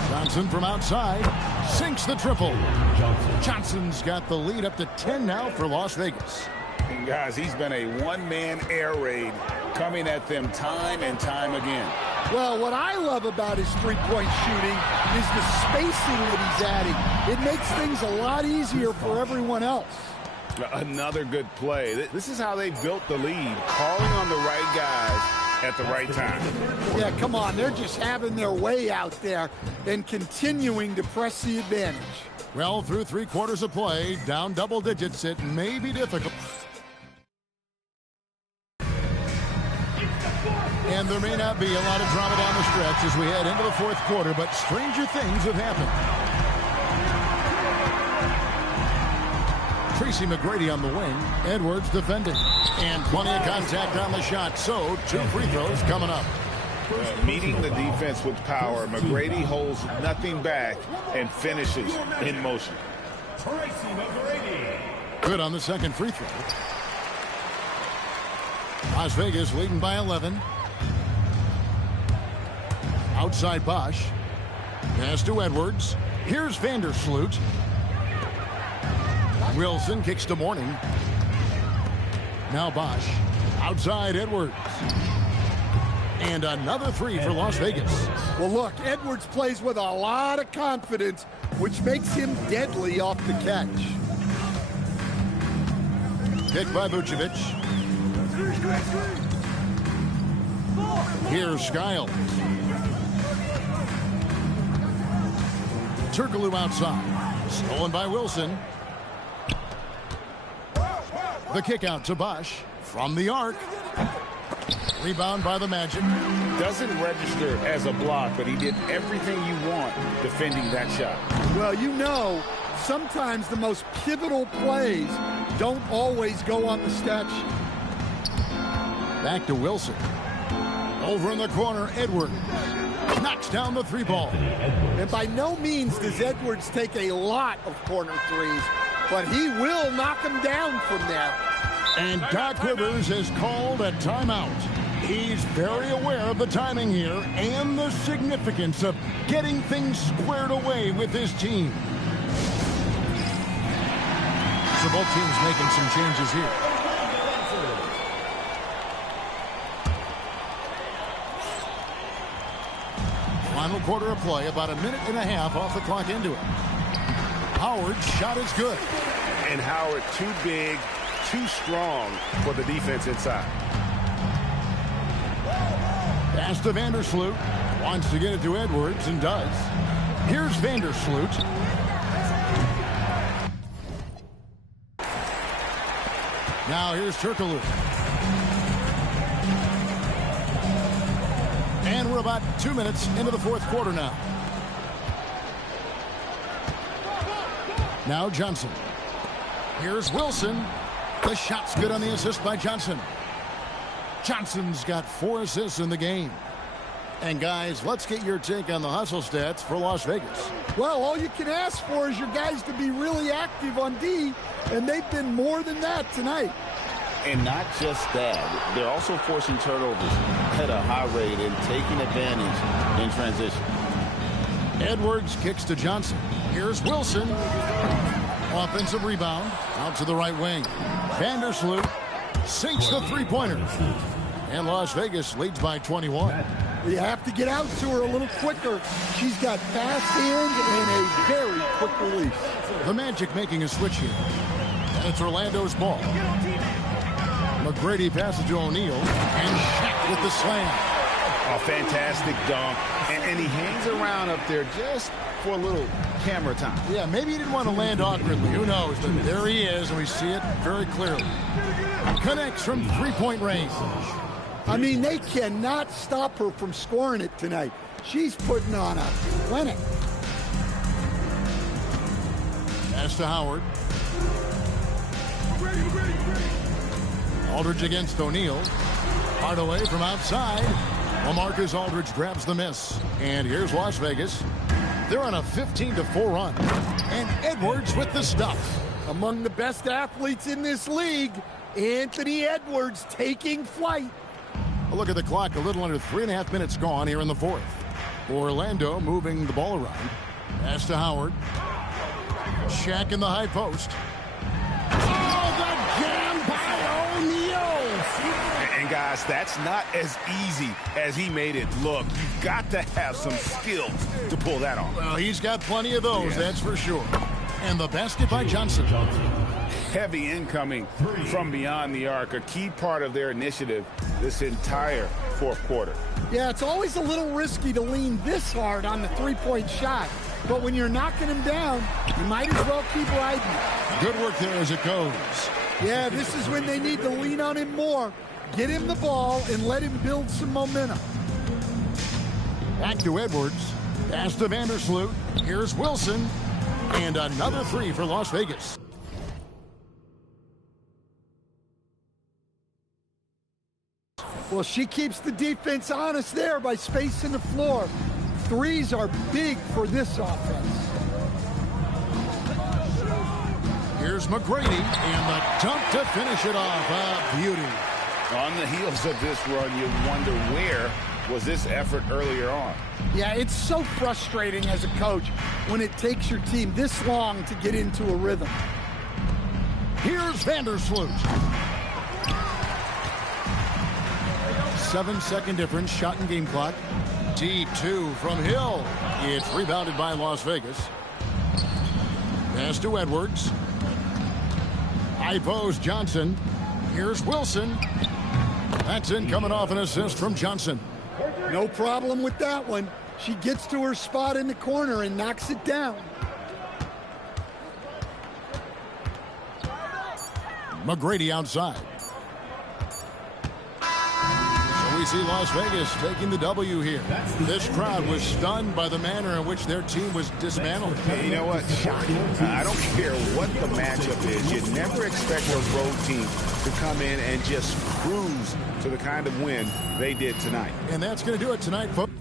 Johnson from outside sinks the triple. Johnson's got the lead up to 10 now for Las Vegas. And guys, he's been a one-man air raid coming at them time and time again. Well, what I love about his three-point shooting is the spacing that he's adding. It makes things a lot easier for everyone else. Another good play. This is how they built the lead, calling on the right guys at the right time. Yeah, come on. They're just having their way out there and continuing to press the advantage. Well, through 3 quarters of play, down double digits, it may be difficult. And there may not be a lot of drama down the stretch as we head into the 4th quarter, but stranger things have happened. Tracy McGrady on the wing. Edwards defending. And plenty of contact on the shot. So 2 free throws coming up. Meeting the defense with power, McGrady holds nothing back and finishes in motion. Good on the 2nd free throw. Las Vegas leading by 11. Outside Bosch. Pass to Edwards. Here's Vandersloot. Wilson kicks to Mourning. Now Bosch. Outside Edwards. And another 3 for Las Vegas. Well, look, Edwards plays with a lot of confidence, which makes him deadly off the catch. Pick by Vucevic. Here's Skiles. Turkoglu outside. Stolen by Wilson. The kick out to Bosch from the arc. Rebound by the Magic. Doesn't register as a block, but he did everything you want defending that shot. Well, you know, sometimes the most pivotal plays don't always go on the stat sheet. Back to Wilson. Over in the corner, Edwards. Knocks down the 3 ball. And by no means does Edwards take a lot of corner threes, but he will knock them down from there. And Doc Rivers has called a timeout. He's very aware of the timing here and the significance of getting things squared away with his team. So both teams making some changes here. Final quarter of play, about a minute and a half off the clock into it. Howard's shot is good. And Howard too big, too strong for the defense inside. Pass to Vandersloot. Wants to get it to Edwards and does. Here's Vandersloot. Now here's Turkoglu. And we're about 2 minutes into the 4th quarter now. Now Johnson. Here's Wilson. The shot's good on the assist by Johnson. Johnson's got 4 assists in the game. And guys, let's get your take on the hustle stats for Las Vegas. Well, all you can ask for is your guys to be really active on D, and they've been more than that tonight. And not just that, they're also forcing turnovers at a high rate and taking advantage in transition. Edwards kicks to Johnson. Here's Wilson. Offensive rebound out to the right wing. Vandersloot sinks the three-pointer. And Las Vegas leads by 21. You have to get out to her a little quicker. She's got fast hands and a very quick release. The Magic making a switch here. And it's Orlando's ball. McGrady passes to O'Neal. And Shaq with the slam. A fantastic dunk. And he hangs around up there just for a little camera time. Yeah, maybe he didn't want to land awkwardly. Who knows? But there he is, and we see it very clearly. Connects from three-point range. I mean, they cannot stop her from scoring it tonight. She's putting on a clinic. Pass to Howard. Aldridge against O'Neal. Hardaway from outside. LaMarcus Aldridge grabs the miss. And here's Las Vegas. They're on a 15-4 run. And Edwards with the stuff. Among the best athletes in this league, Anthony Edwards taking flight. A look at the clock, a little under 3.5 minutes gone here in the fourth. Orlando moving the ball around. Pass to Howard. Shaq in the high post. Oh, the jam by O'Neal! And guys, that's not as easy as he made it look. You've got to have some skills to pull that off. Well, he's got plenty of those, that's for sure. And the basket by Johnson. Heavy incoming from beyond the arc, a key part of their initiative this entire fourth quarter. Yeah, it's always a little risky to lean this hard on the three-point shot. But when you're knocking him down, you might as well keep riding. Good work there as it goes. Yeah, this is when they need to lean on him more. Get him the ball and let him build some momentum. Back to Edwards. Pass to Vandersloot. Here's Wilson. And another three for Las Vegas. Well, she keeps the defense honest there by spacing the floor. Threes are big for this offense. Here's McGrady, and the dunk to finish it off. A beauty. On the heels of this run, you wonder where was this effort earlier on. Yeah, it's so frustrating as a coach when it takes your team this long to get into a rhythm. Here's Vandersloot. 7-second difference, shot and game clock. T2 from Hill. It's rebounded by Las Vegas. Pass to Edwards. High post Johnson. Here's Wilson. That's in, coming off an assist from Johnson. No problem with that one. She gets to her spot in the corner and knocks it down. McGrady outside. So we see Las Vegas taking the W here. This crowd was stunned by the manner in which their team was dismantled. Hey, you know what? I don't care what the matchup is. You never expect a road team to come in and just cruise to the kind of win they did tonight. And that's going to do it tonight, folks.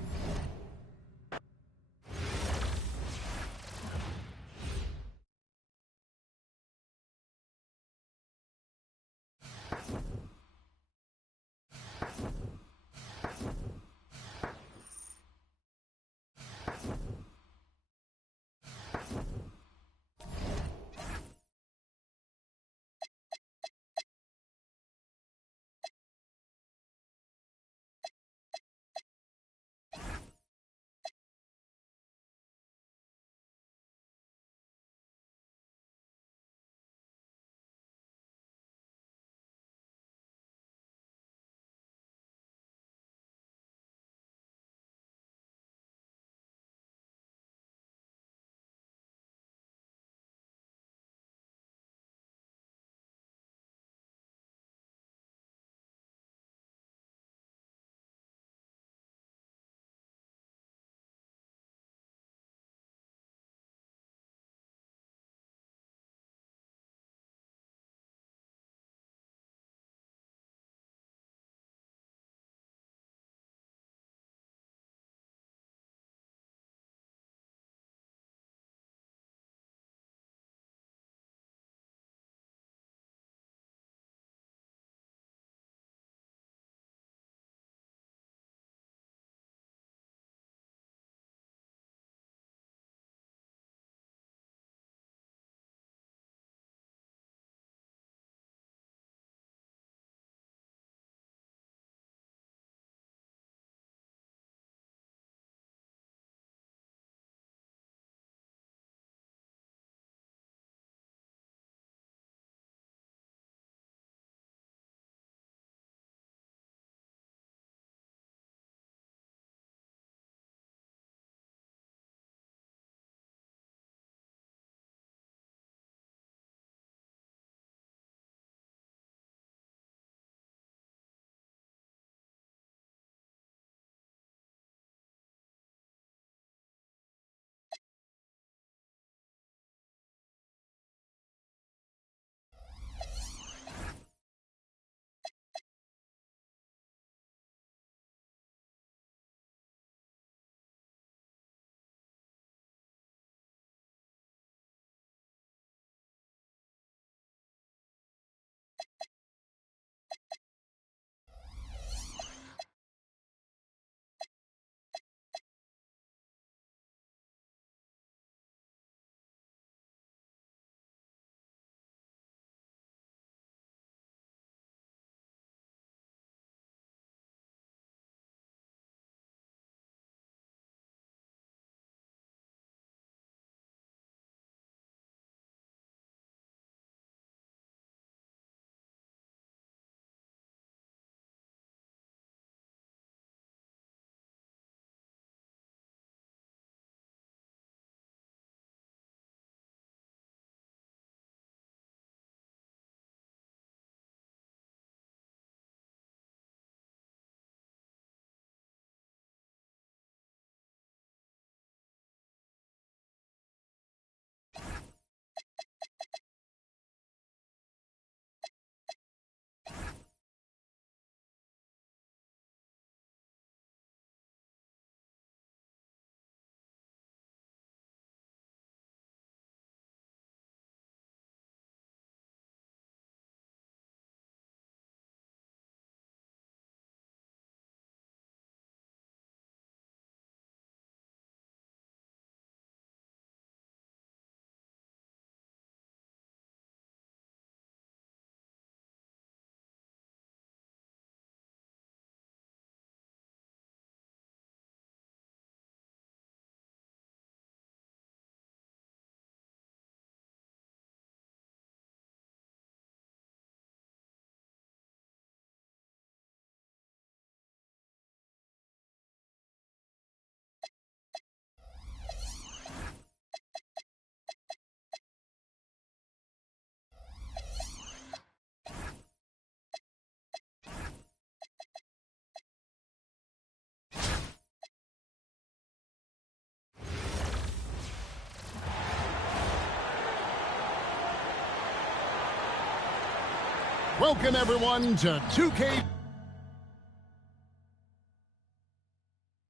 Welcome, everyone, to 2K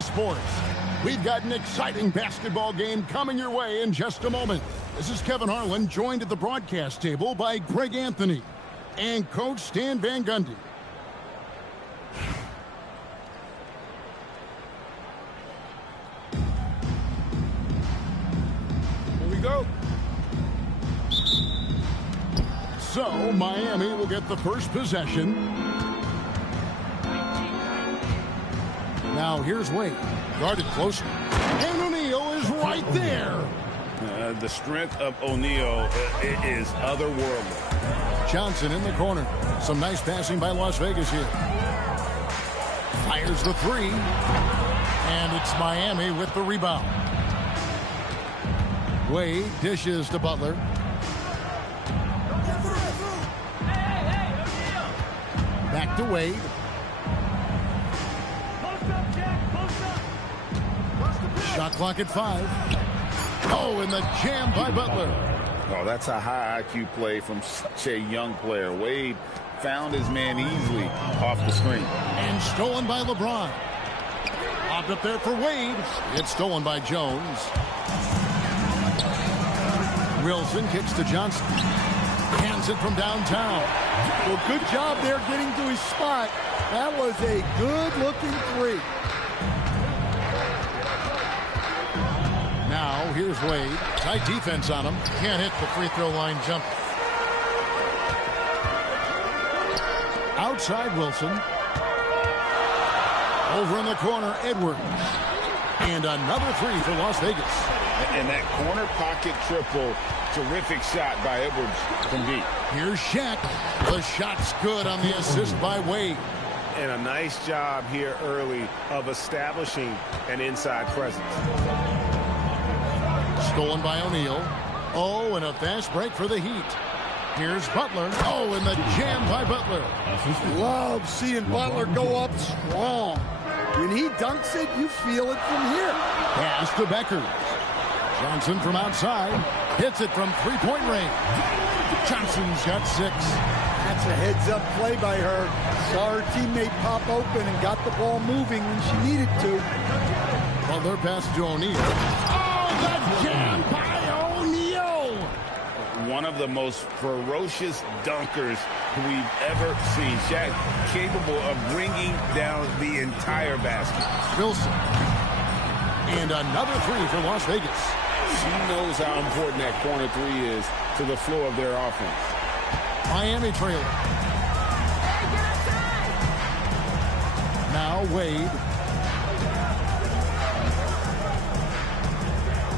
Sports. We've got an exciting basketball game coming your way in just a moment. This is Kevin Harlan, joined at the broadcast table by Greg Anthony and Coach Stan Van Gundy. Here we go. So, Miami will get the first possession. Now, here's Wade. Guarded closer. And O'Neal is right there. The strength of O'Neal is otherworldly. Johnson in the corner. Some nice passing by Las Vegas here. Fires the three. And it's Miami with the rebound. Wade dishes to Butler. Back to Wade. Shot clock at 5. Oh, and the jam by Butler. Oh, that's a high IQ play from such a young player. Wade found his man easily off the screen. And stolen by LeBron. Popped up there for Wade. It's stolen by Jones. Wilson kicks to Johnson. Hands it from downtown. Well, good job there getting to his spot. That was a good-looking three. Now, here's Wade. Tight defense on him. Can't hit the free throw line jump. Outside Wilson. Over in the corner, Edwards. And another three for Las Vegas. And that corner pocket triple, terrific shot by Edwards from deep. Here's Shaq. The shot's good on the assist by Wade. And a nice job here early of establishing an inside presence. Stolen by O'Neal. Oh, and a fast break for the Heat. Here's Butler. Oh, and the jam by Butler. Love seeing Butler go up strong. When he dunks it, you feel it from here. Pass to Becker. Johnson from outside. Hits it from three-point range. Johnson's got 6. That's a heads-up play by her. Saw her teammate pop open and got the ball moving when she needed to. Butler pass to O'Neal. Oh, the jam by O'Neal! One of the most ferocious dunkers we've ever seen. Shaq capable of bringing down the entire basket. Wilson. And another three for Las Vegas. She knows how important that corner three is to the flow of their offense. Miami trailer. Now Wade.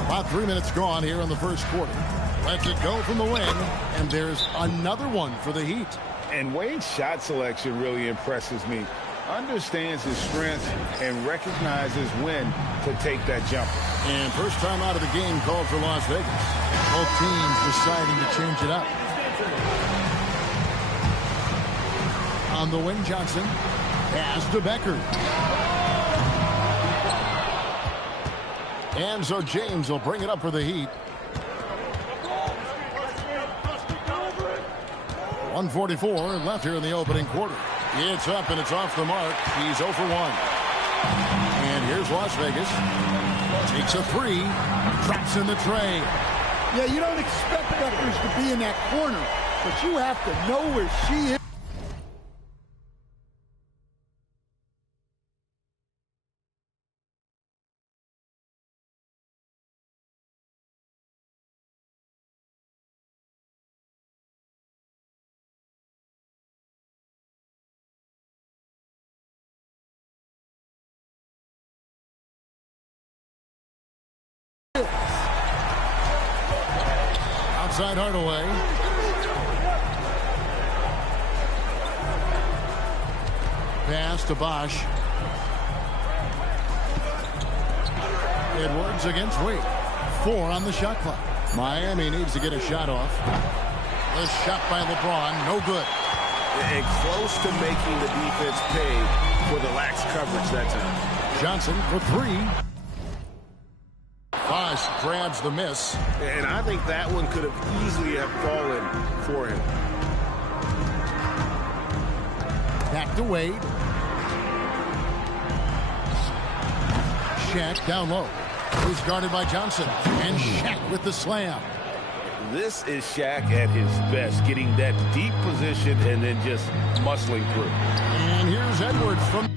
About 3 minutes gone here in the first quarter. Lets it go from the wing, and there's another one for the Heat. And Wade's shot selection really impresses me. Understands his strengths and recognizes when to take that jumper. And first time out of the game called for Las Vegas. Both teams deciding to change it up. On the wing, Johnson. Pass to Becker. And so James will bring it up for the Heat. 1:44 left here in the opening quarter. It's up and it's off the mark. He's 0 for 1. And here's Las Vegas. Takes a three. Traps in the tray. Yeah, you don't expect Beckers to be in that corner, but you have to know where she is. Outside Hardaway. Pass to Bosch. Edwards against Wade. 4 on the shot clock. Miami needs to get a shot off. The shot by LeBron, no good. And close to making the defense pay for the lax coverage that time. Johnson for 3. Bosch grabs the miss. And I think that one could have easily have fallen for him. Back to Wade. Shaq down low. He's guarded by Johnson. And Shaq with the slam. This is Shaq at his best, getting that deep position and then just muscling through. And here's Edwards from...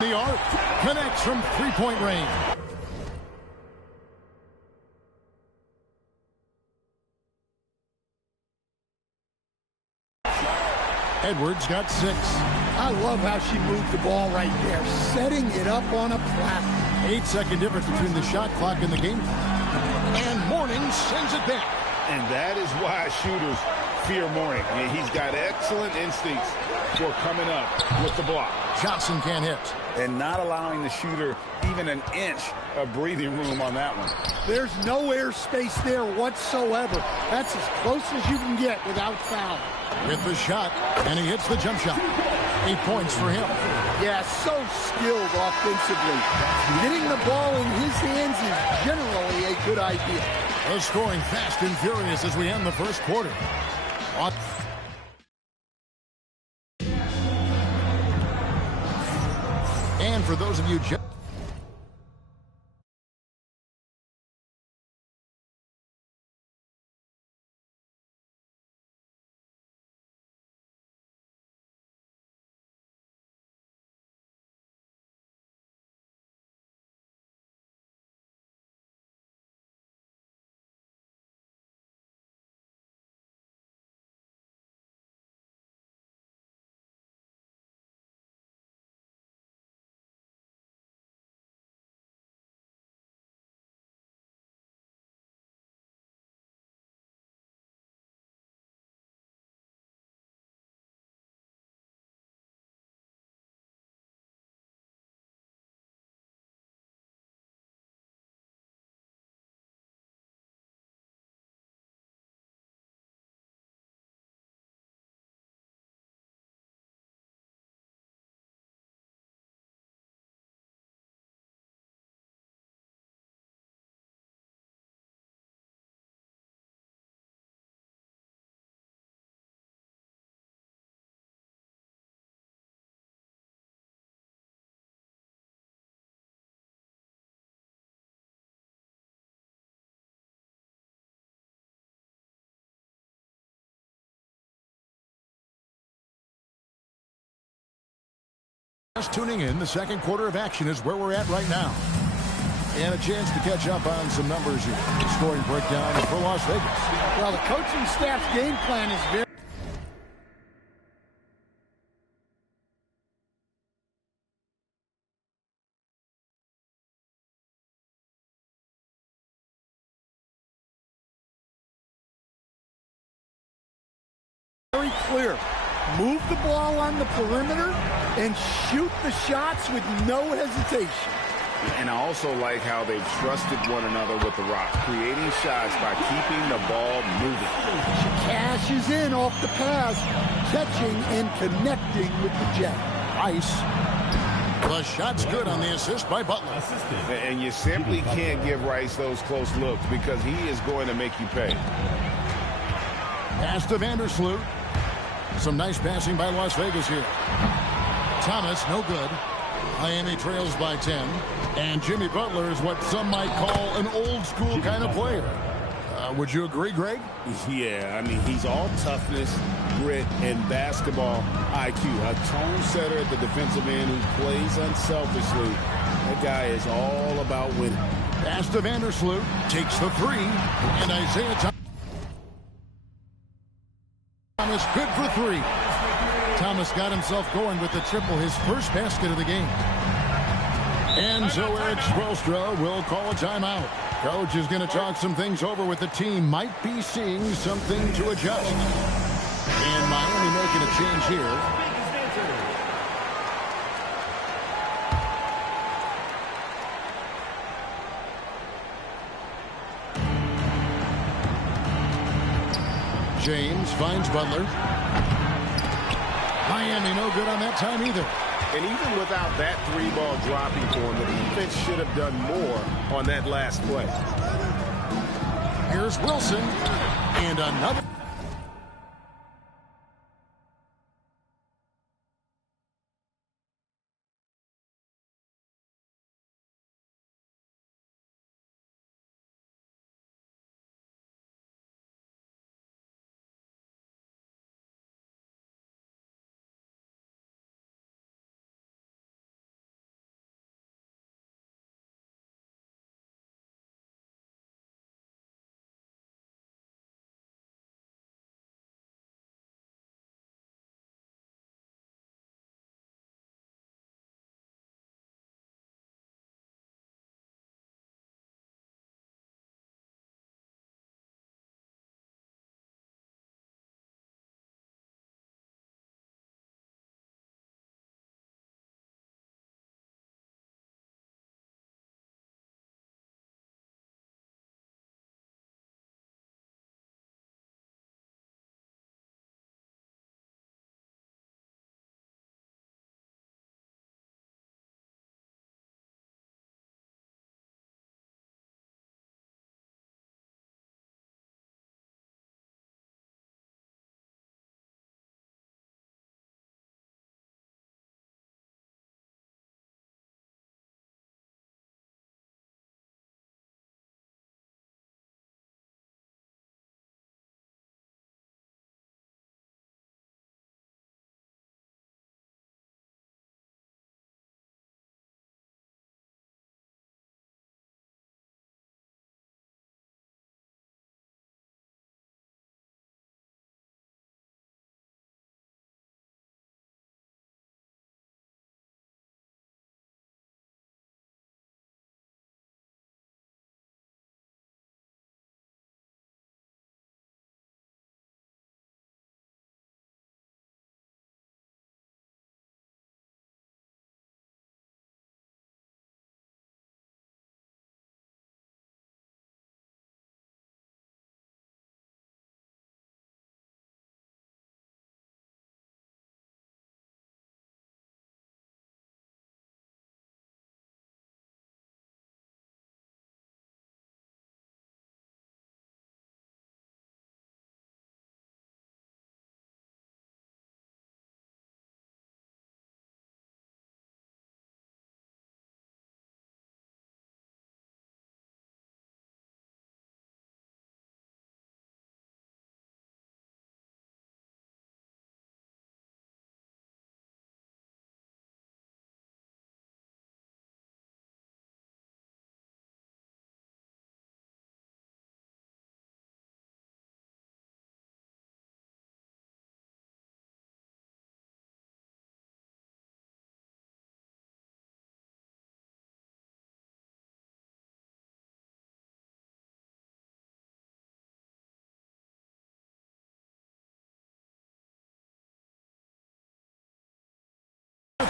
The arc connects from three-point range. Edwards got 6. I love how she moved the ball right there, setting it up on a platform. 8-second difference between the shot clock and the game. And Mourning sends it back. And that is why shooters fear Mourning. He's got excellent instincts for coming up with the block. Johnson can't hit. And not allowing the shooter even an inch of breathing room on that one. There's no airspace there whatsoever. That's as close as you can get without foul. With the shot, and he hits the jump shot. 8 points for him. Yeah, so skilled offensively. Getting the ball in his hands is generally a good idea. The scoring fast and furious as we end the first quarter. And for those of you just tuning in, the second quarter of action is where we're at right now. And a chance to catch up on some numbers here. The scoring breakdown for Las Vegas. Well, the coaching staff's game plan is very clear. Move the ball on the perimeter and shoot the shots with no hesitation. And I also like how they've trusted one another with the rock, creating shots by keeping the ball moving. Cashes in off the pass, catching and connecting with the jet. Rice. The shot's good on the assist by Butler. And you simply can't give Rice those close looks because he is going to make you pay. Pass to Vandersloot. Some nice passing by Las Vegas here. Thomas, no good. Miami trails by 10. And Jimmy Butler is what some might call an old-school kind of player. Would you agree, Greg? Yeah, I mean, he's all toughness, grit, and basketball IQ. A tone setter at the defensive end who plays unselfishly. That guy is all about winning. Pass to Vandersloot. Takes the three. And Isaiah Thomas good for three. Thomas got himself going with the triple, his first basket of the game. And so Eric Spoelstra will call a timeout. Coach is going to talk some things over with the team. Might be seeing something to adjust. And Miami making a change here. James finds Butler. Miami no good on that time either. And even without that three ball dropping for him, the defense should have done more on that last play. Here's Wilson. And another.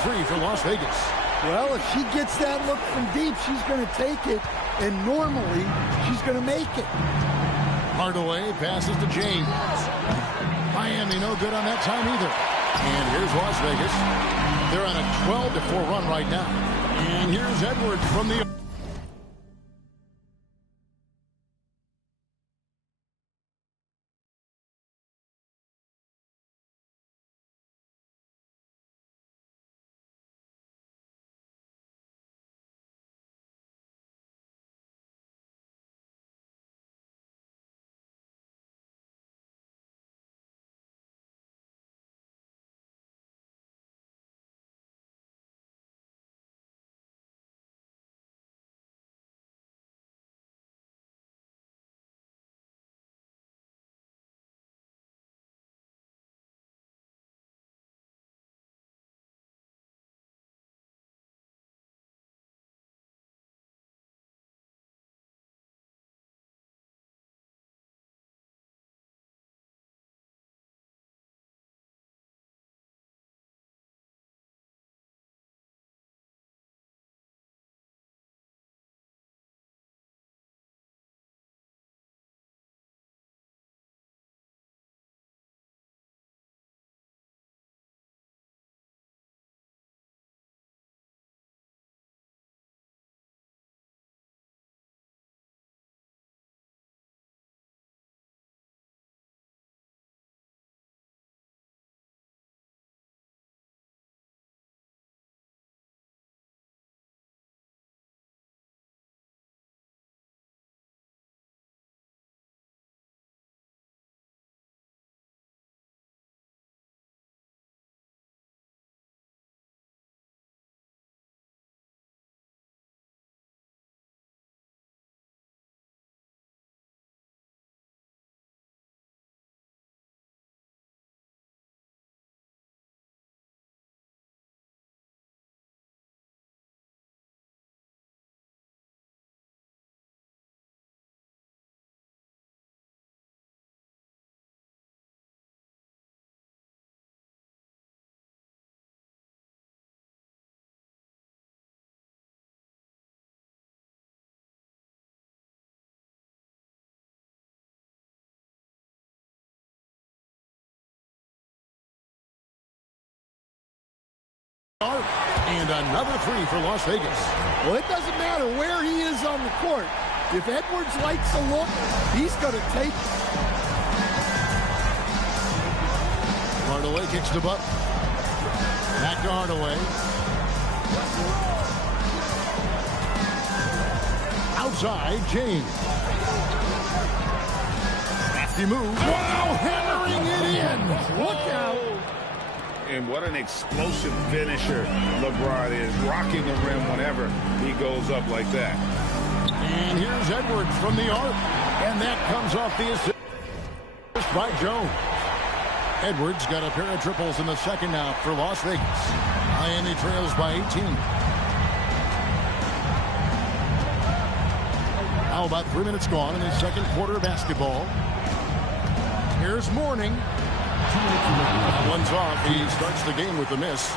three for Las Vegas. Well, if she gets that look from deep, she's going to take it, and normally she's going to make it. Hardaway passes to James. Miami no good on that time either. And here's Las Vegas. They're on a 12-4 run right now. And here's Edwards from the... And another three for Las Vegas. Well, it doesn't matter where he is on the court. If Edwards likes a look, he's going to take it. Hardaway kicks to Buck. Back to Hardaway. Outside, James. Nasty move. Wow, hammering it in. Look out. And what an explosive finisher LeBron is, rocking the rim whenever he goes up like that. And here's Edwards from the arc. And that comes off the assist by Jones. Edwards got a pair of triples in the second half for Las Vegas. Miami trails by 18. Now about 3 minutes gone in the second quarter of basketball. Here's Mourning. One's off. He starts the game with a miss.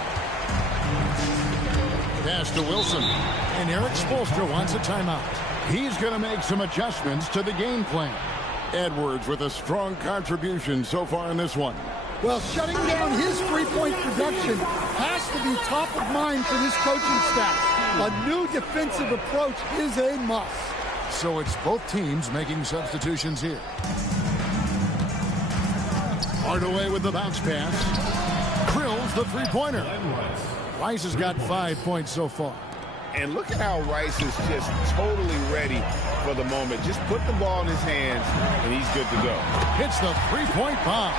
Pass to Wilson. And Eric Spoelstra wants a timeout. He's going to make some adjustments to the game plan. Edwards with a strong contribution so far in this one. Well, shutting down his three-point production has to be top of mind for this coaching staff. A new defensive approach is a must. So it's both teams making substitutions here. Hardaway with the bounce pass. Drills the three-pointer. Rice has got 5 points so far. And look at how Rice is just totally ready for the moment. Just put the ball in his hands, and he's good to go. Hits the three-point bomb.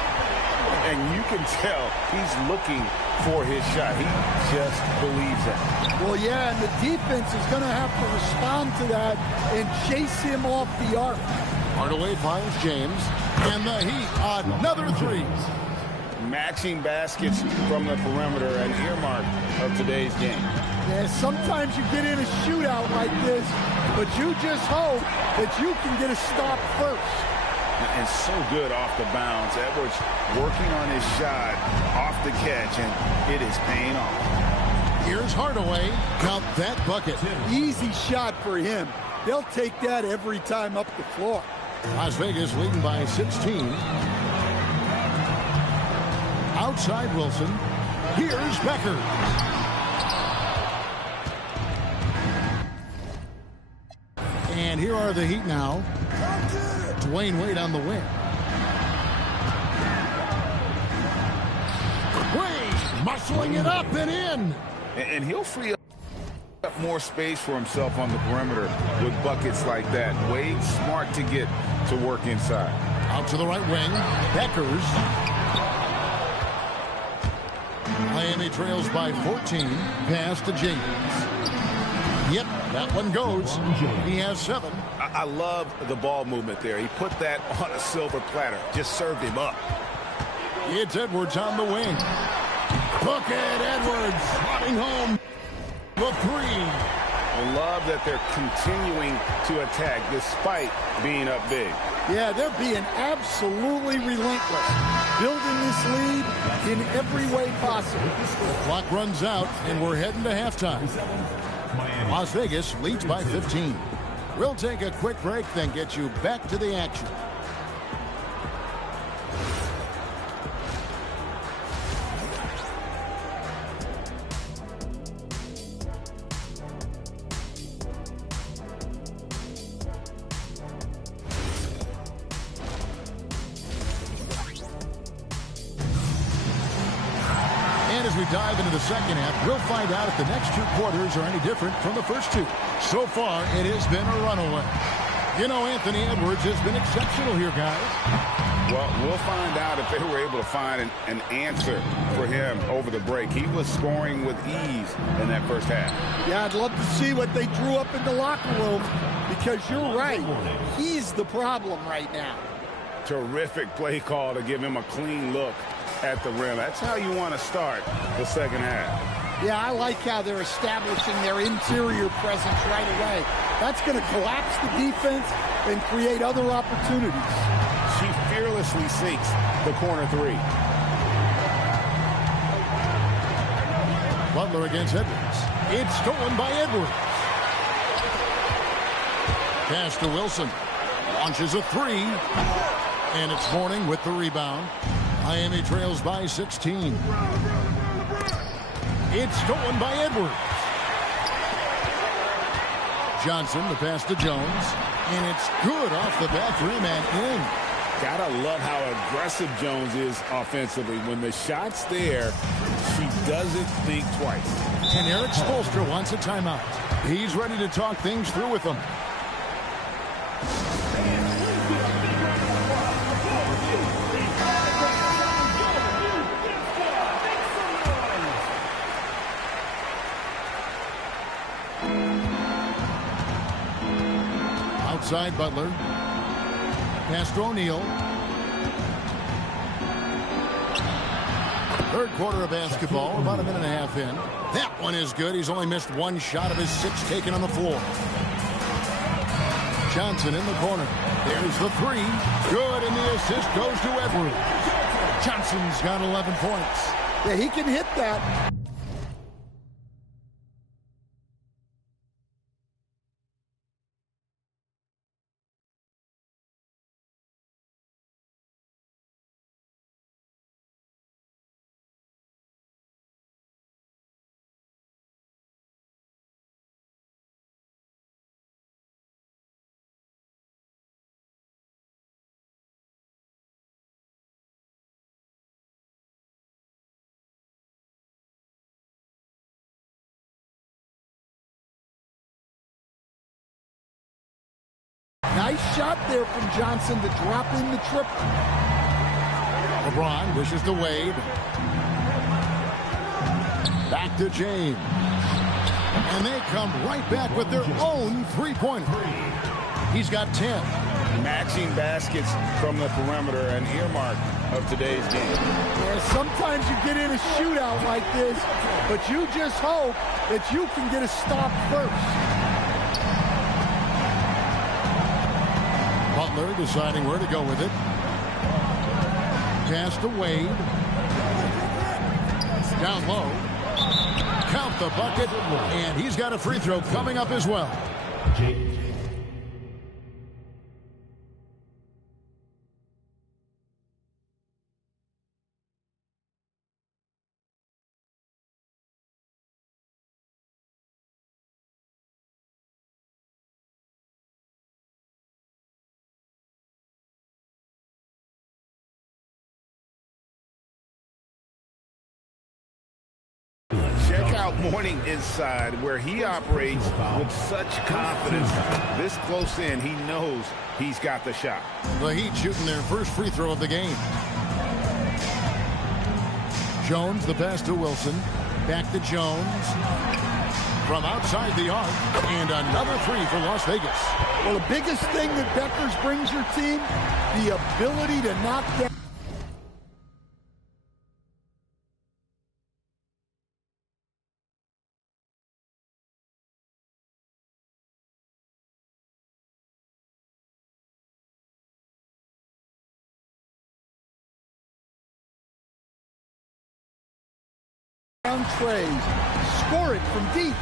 And you can tell he's looking for his shot. He just believes that. Well, yeah, and the defense is going to have to respond to that and chase him off the arc. Hardaway finds James. And the Heat, another three. Matching baskets from the perimeter, an earmark of today's game. Yeah, sometimes you get in a shootout like this, but you just hope that you can get a stop first. And so good off the bounce. Edwards working on his shot off the catch, and it is paying off. Here's Hardaway. Count that bucket. Easy shot for him. They'll take that every time up the floor. Las Vegas leading by 16. Outside Wilson. Here's Becker. And here are the Heat now. Dwayne Wade on the wing. Wade muscling it up and in. And he'll free up more space for himself on the perimeter with buckets like that. Wade's smart to get to work inside. Out to the right wing. Beckers. Miami trails by 14. Pass to Jenkins. Yep, that one goes. He has 7. I love the ball movement there. He put that on a silver platter. Just served him up. It's Edwards on the wing. Look at Edwards sliding home the 3. I love that they're continuing to attack despite being up big. Yeah, they're being absolutely relentless. Building this lead in every way possible. The clock runs out, and we're heading to halftime. Las Vegas leads by 15. We'll take a quick break, then get you back to the action. Dive into the second half. We'll find out if the next 2 quarters are any different from the first 2. So far, it has been a runaway. You know, Anthony Edwards has been exceptional here, guys. Well, we'll find out if they were able to find an answer for him over the break. He was scoring with ease in that first half. Yeah, I'd love to see what they drew up in the locker room, because you're right. He's the problem right now. Terrific play call to give him a clean look at the rim. That's how you want to start the second half. Yeah, I like how they're establishing their interior presence right away. That's going to collapse the defense and create other opportunities. She fearlessly sinks the corner 3. Butler against Edwards. It's stolen by Edwards. Pass to Wilson. Launches a 3. And it's Mourning with the rebound. Miami trails by 16. It's stolen by Edwards. Johnson, the pass to Jones. And it's good off the back rim and in. Gotta love how aggressive Jones is offensively. When the shot's there, she doesn't think twice. And Eric Spoelstra wants a timeout. He's ready to talk things through with them. Outside Butler. Pass to O'Neal. Third quarter of basketball, about a minute and a half in. That one is good. He's only missed 1 shot of his 6 taken on the floor. Johnson in the corner. There's the 3. Good, and the assist goes to Edwards. Johnson's got 11 points. Yeah, he can hit that. Nice shot there from Johnson to drop in the triple. LeBron wishes to Wade. Back to James. And they come right back with their own 3-pointer. He's got 10. Matching baskets from the perimeter, an earmark of today's game. Yeah, sometimes you get in a shootout like this, but you just hope that you can get a stop first. Butler deciding where to go with it. Pass to Wade. Down low. Count the bucket, and he's got a free throw coming up as well. Check out Mourning inside, where he operates with such confidence. This close in, he knows he's got the shot. The Heat shooting their first free throw of the game. Jones, the pass to Wilson. Back to Jones. From outside the arc. And another three for Las Vegas. Well, the biggest thing that Beckers brings your team, the ability to knock down trays, score it from deep.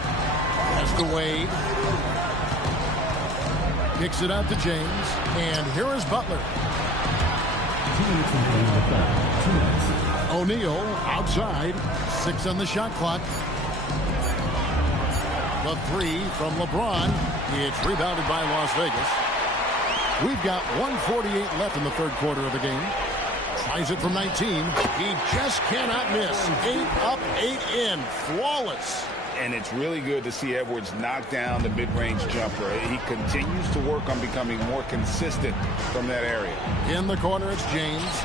That's the Wade. Kicks it out to James. And here is Butler. O'Neal outside. 6 on the shot clock. The three from LeBron. It's rebounded by Las Vegas. We've got 1:48 left in the third quarter of the game. Tries it from 19. He just cannot miss. 8 up, 8 in. Flawless. And it's really good to see Edwards knock down the mid-range jumper. He continues to work on becoming more consistent from that area. In the corner, it's James.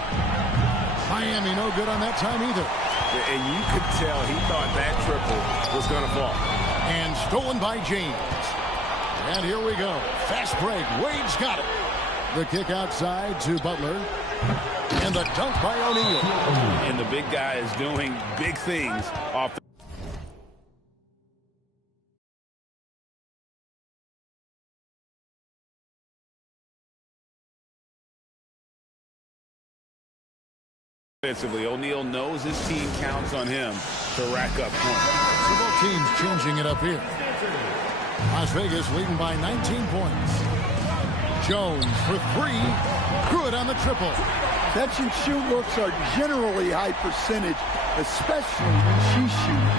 Miami no good on that time either. And you could tell he thought that triple was going to fall. And stolen by James. And here we go. Fast break. Wade's got it. The kick outside to Butler. And the dunk by O'Neal. And the big guy is doing big things off the offensively. O'Neal knows his team counts on him to rack up points. So both teams changing it up here. Las Vegas leading by 19 points. Jones for three. Good on the triple. Catch and shoot looks are generally high percentage, especially when she's shooting.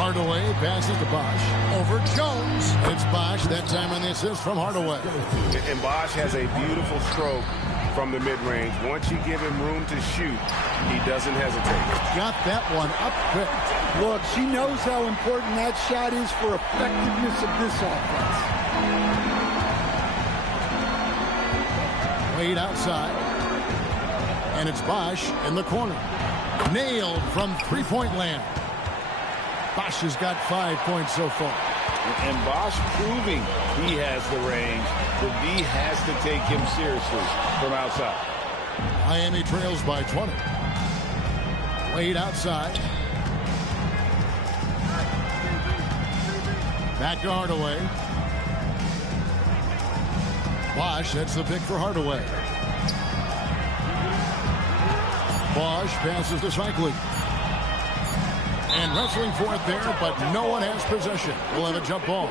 Hardaway passes to Bosch. Over Jones. It's Bosch, that time on the assist from Hardaway. And Bosch has a beautiful stroke from the mid-range. Once you give him room to shoot, he doesn't hesitate. Got that one up quick. Look, she knows how important that shot is for effectiveness of this offense. Wade outside. And it's Bosch in the corner. Nailed from three-point land. Bosch has got 5 points so far. And Bosch proving he has the range. The D has to take him seriously from outside. Miami trails by 20. Wade outside. Back to Hardaway. Bosch, that's the pick for Hardaway. Bosch passes to Cycling. And wrestling for it there, but no one has possession. We'll have a jump ball.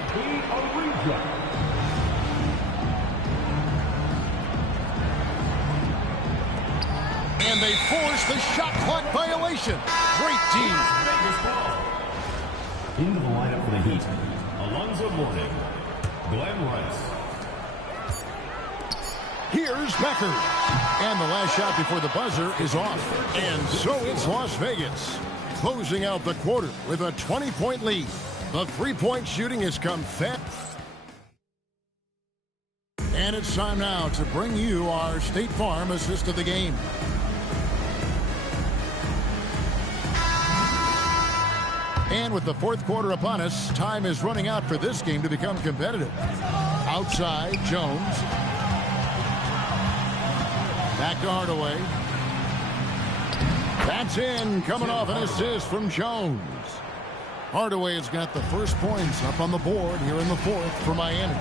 And they force the shot clock violation. Great team. Into the lineup for the Heat, Alonzo Mourning, Glenn Rice. Here's Becker. And the last shot before the buzzer is off. And so it's Las Vegas, closing out the quarter with a 20-point lead. The three-point shooting has come fast. And it's time now to bring you our State Farm assist of the game. And with the fourth quarter upon us, time is running out for this game to become competitive. Outside, Jones. Back to Hardaway. That's in, coming off an assist from Jones. Hardaway has got the first points up on the board here in the fourth for Miami.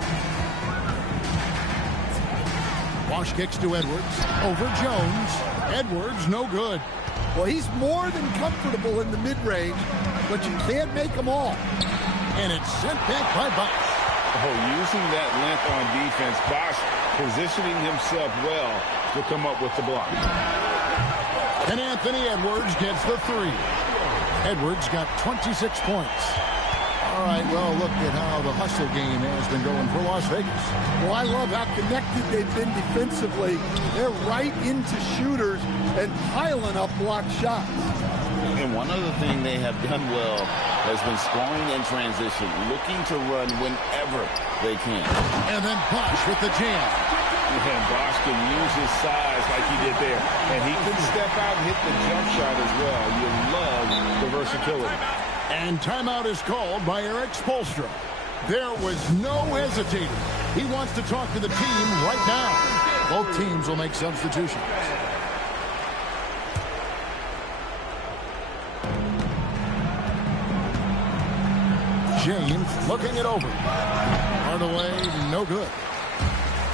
Bosch kicks to Edwards. Over Jones. Edwards, no good. Well, he's more than comfortable in the mid-range, but you can't make them all. And it's sent back by Bosch. Oh, using that length on defense, Bosch positioning himself well to come up with the block. And Anthony Edwards gets the 3. Edwards got 26 points. All right, well, look at how the hustle game has been going for Las Vegas. Well, I love how connected they've been defensively. They're right into shooters and piling up block shots. And one other thing they have done well has been scoring in transition, looking to run whenever they can. And then Bosch with the jam. And Bosch can use his size like he did there. And he can step out and hit the jump shot as well. You love the versatility. And timeout is called by Eric Spoelstra. There was no hesitating. He wants to talk to the team right now. Both teams will make substitutions. James looking it over. Hardaway, no good.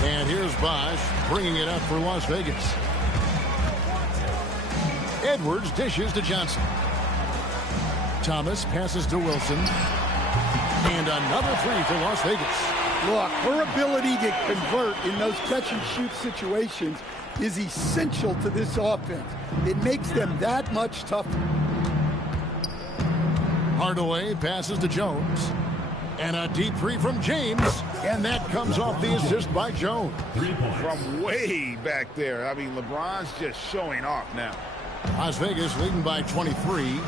And here's Bosch bringing it up for Las Vegas. Edwards dishes to Johnson. Thomas passes to Wilson. And another 3 for Las Vegas. Look, her ability to convert in those catch-and-shoot situations is essential to this offense. It makes them that much tougher. Hardaway passes to Jones. And a deep 3 from James. And that comes off the assist by Jones. From way back there. I mean, LeBron's just showing off now. Las Vegas leading by 23.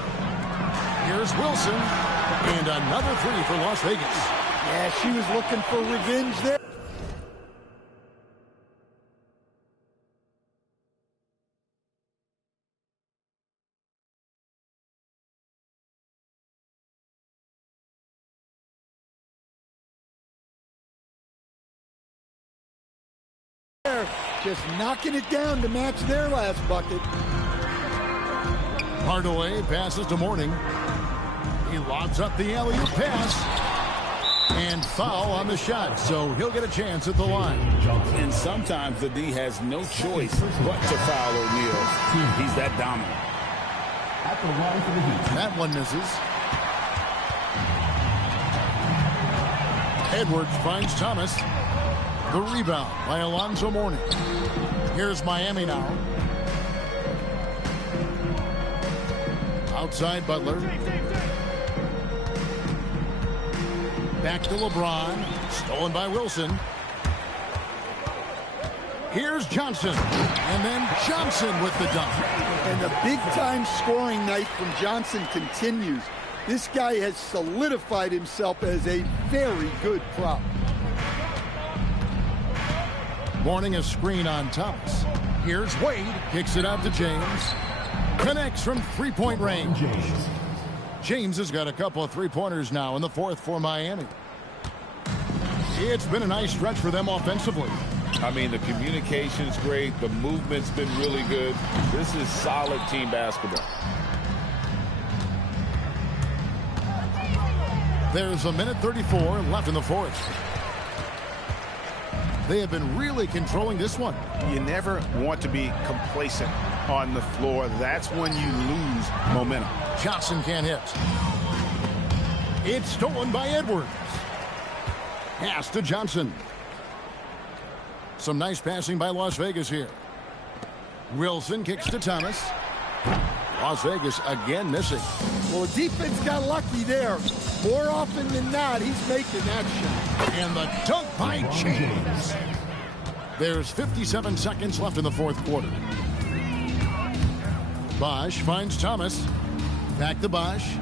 Here's Wilson. And another 3 for Las Vegas. Yeah, she was looking for revenge there. Just knocking it down to match their last bucket. Hardaway passes to Mourning. He lobs up the alley-oop pass. And foul on the shot, so he'll get a chance at the line. And sometimes the D has no choice but to foul O'Neal. He's that dominant. At the line for the Heat. That one misses. Edwards finds Thomas. The rebound by Alonzo Mourning. Here's Miami now. Outside Butler. Back to LeBron. Stolen by Wilson. Here's Johnson. And then Johnson with the dunk. And the big-time scoring night from Johnson continues. This guy has solidified himself as a very good prop. Mourning a screen on Thomas. Here's Wade. Kicks it out to James. Connects from three-point range. James has got a couple of three-pointers now in the fourth for Miami. It's been a nice stretch for them offensively. I mean, the communication's great. The movement's been really good. This is solid team basketball. There's a minute 34 left in the fourth. They have been really controlling this one. You never want to be complacent on the floor. That's when you lose momentum. Johnson can't hit. It's stolen by Edwards. Pass to Johnson. Some nice passing by Las Vegas here. Wilson kicks to Thomas. Las Vegas again missing. Well, the defense got lucky there. More often than not, he's making that shot. And the dunk by James. There's 57 seconds left in the fourth quarter. Bosch finds Thomas. Back to Bosch.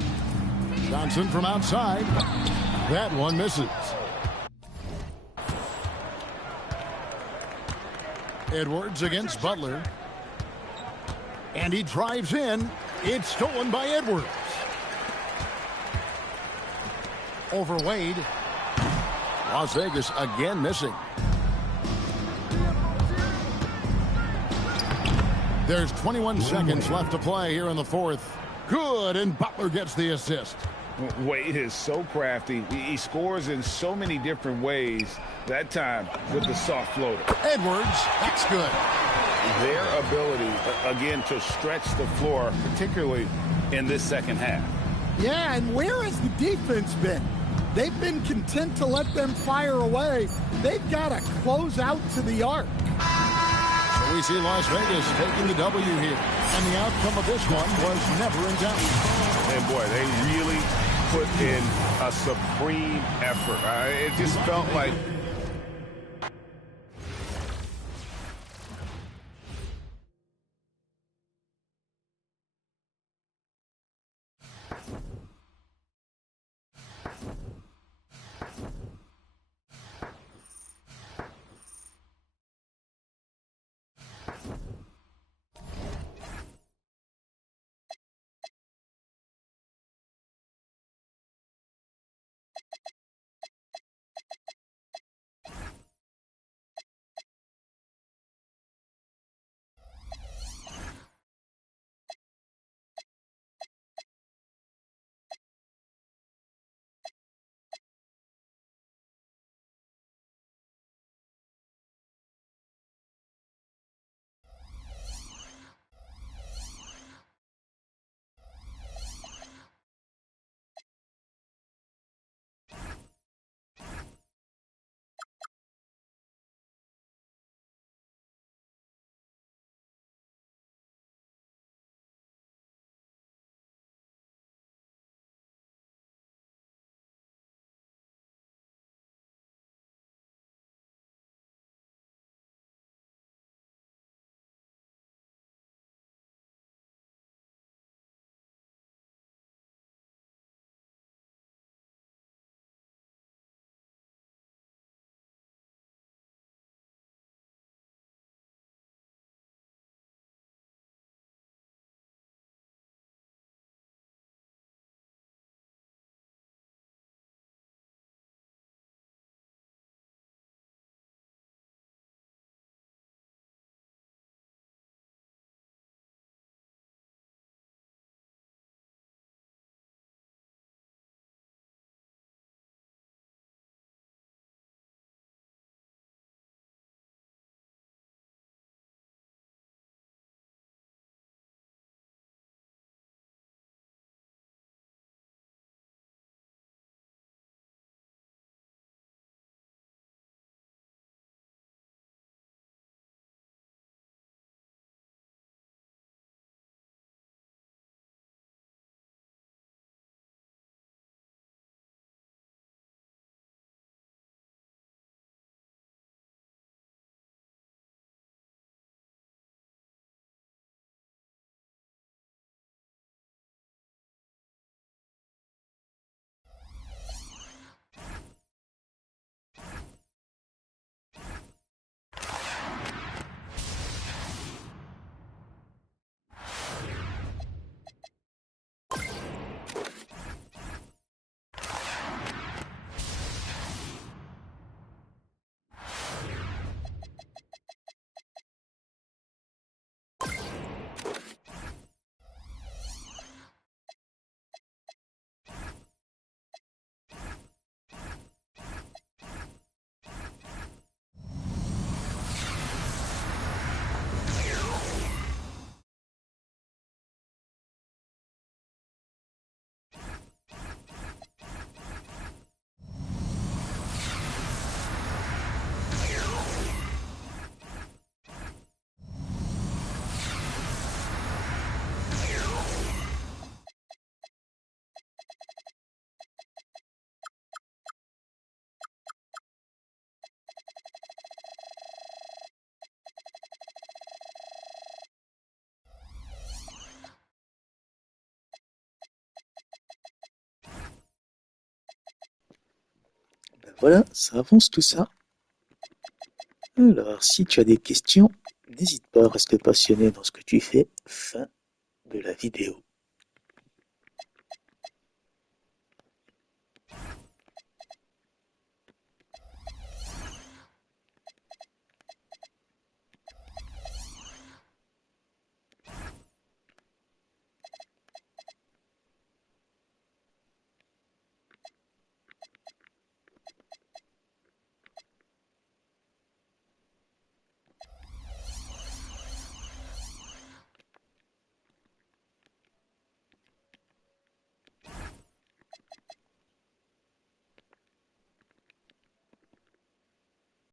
Johnson from outside. That one misses. Edwards against Butler. And he drives in. It's stolen by Edwards. Over Wade. Las Vegas again missing. There's 21 seconds left to play here in the fourth. Good, and Butler gets the assist. Wade is so crafty. He scores in so many different ways. That time with the soft floater. Edwards, that's good. their ability, again, to stretch the floor, particularly in this second half. Yeah, and where has the defense been? They've been content to let them fire away. They've got to close out to the arc. So we see Las Vegas taking the W here. And the outcome of this one was never in doubt. And boy, they really put in a supreme effort. It just felt like Ben voilà, ça avance tout ça. Alors, si tu as des questions, n'hésite pas à rester passionné dans ce que tu fais. Fin de la vidéo.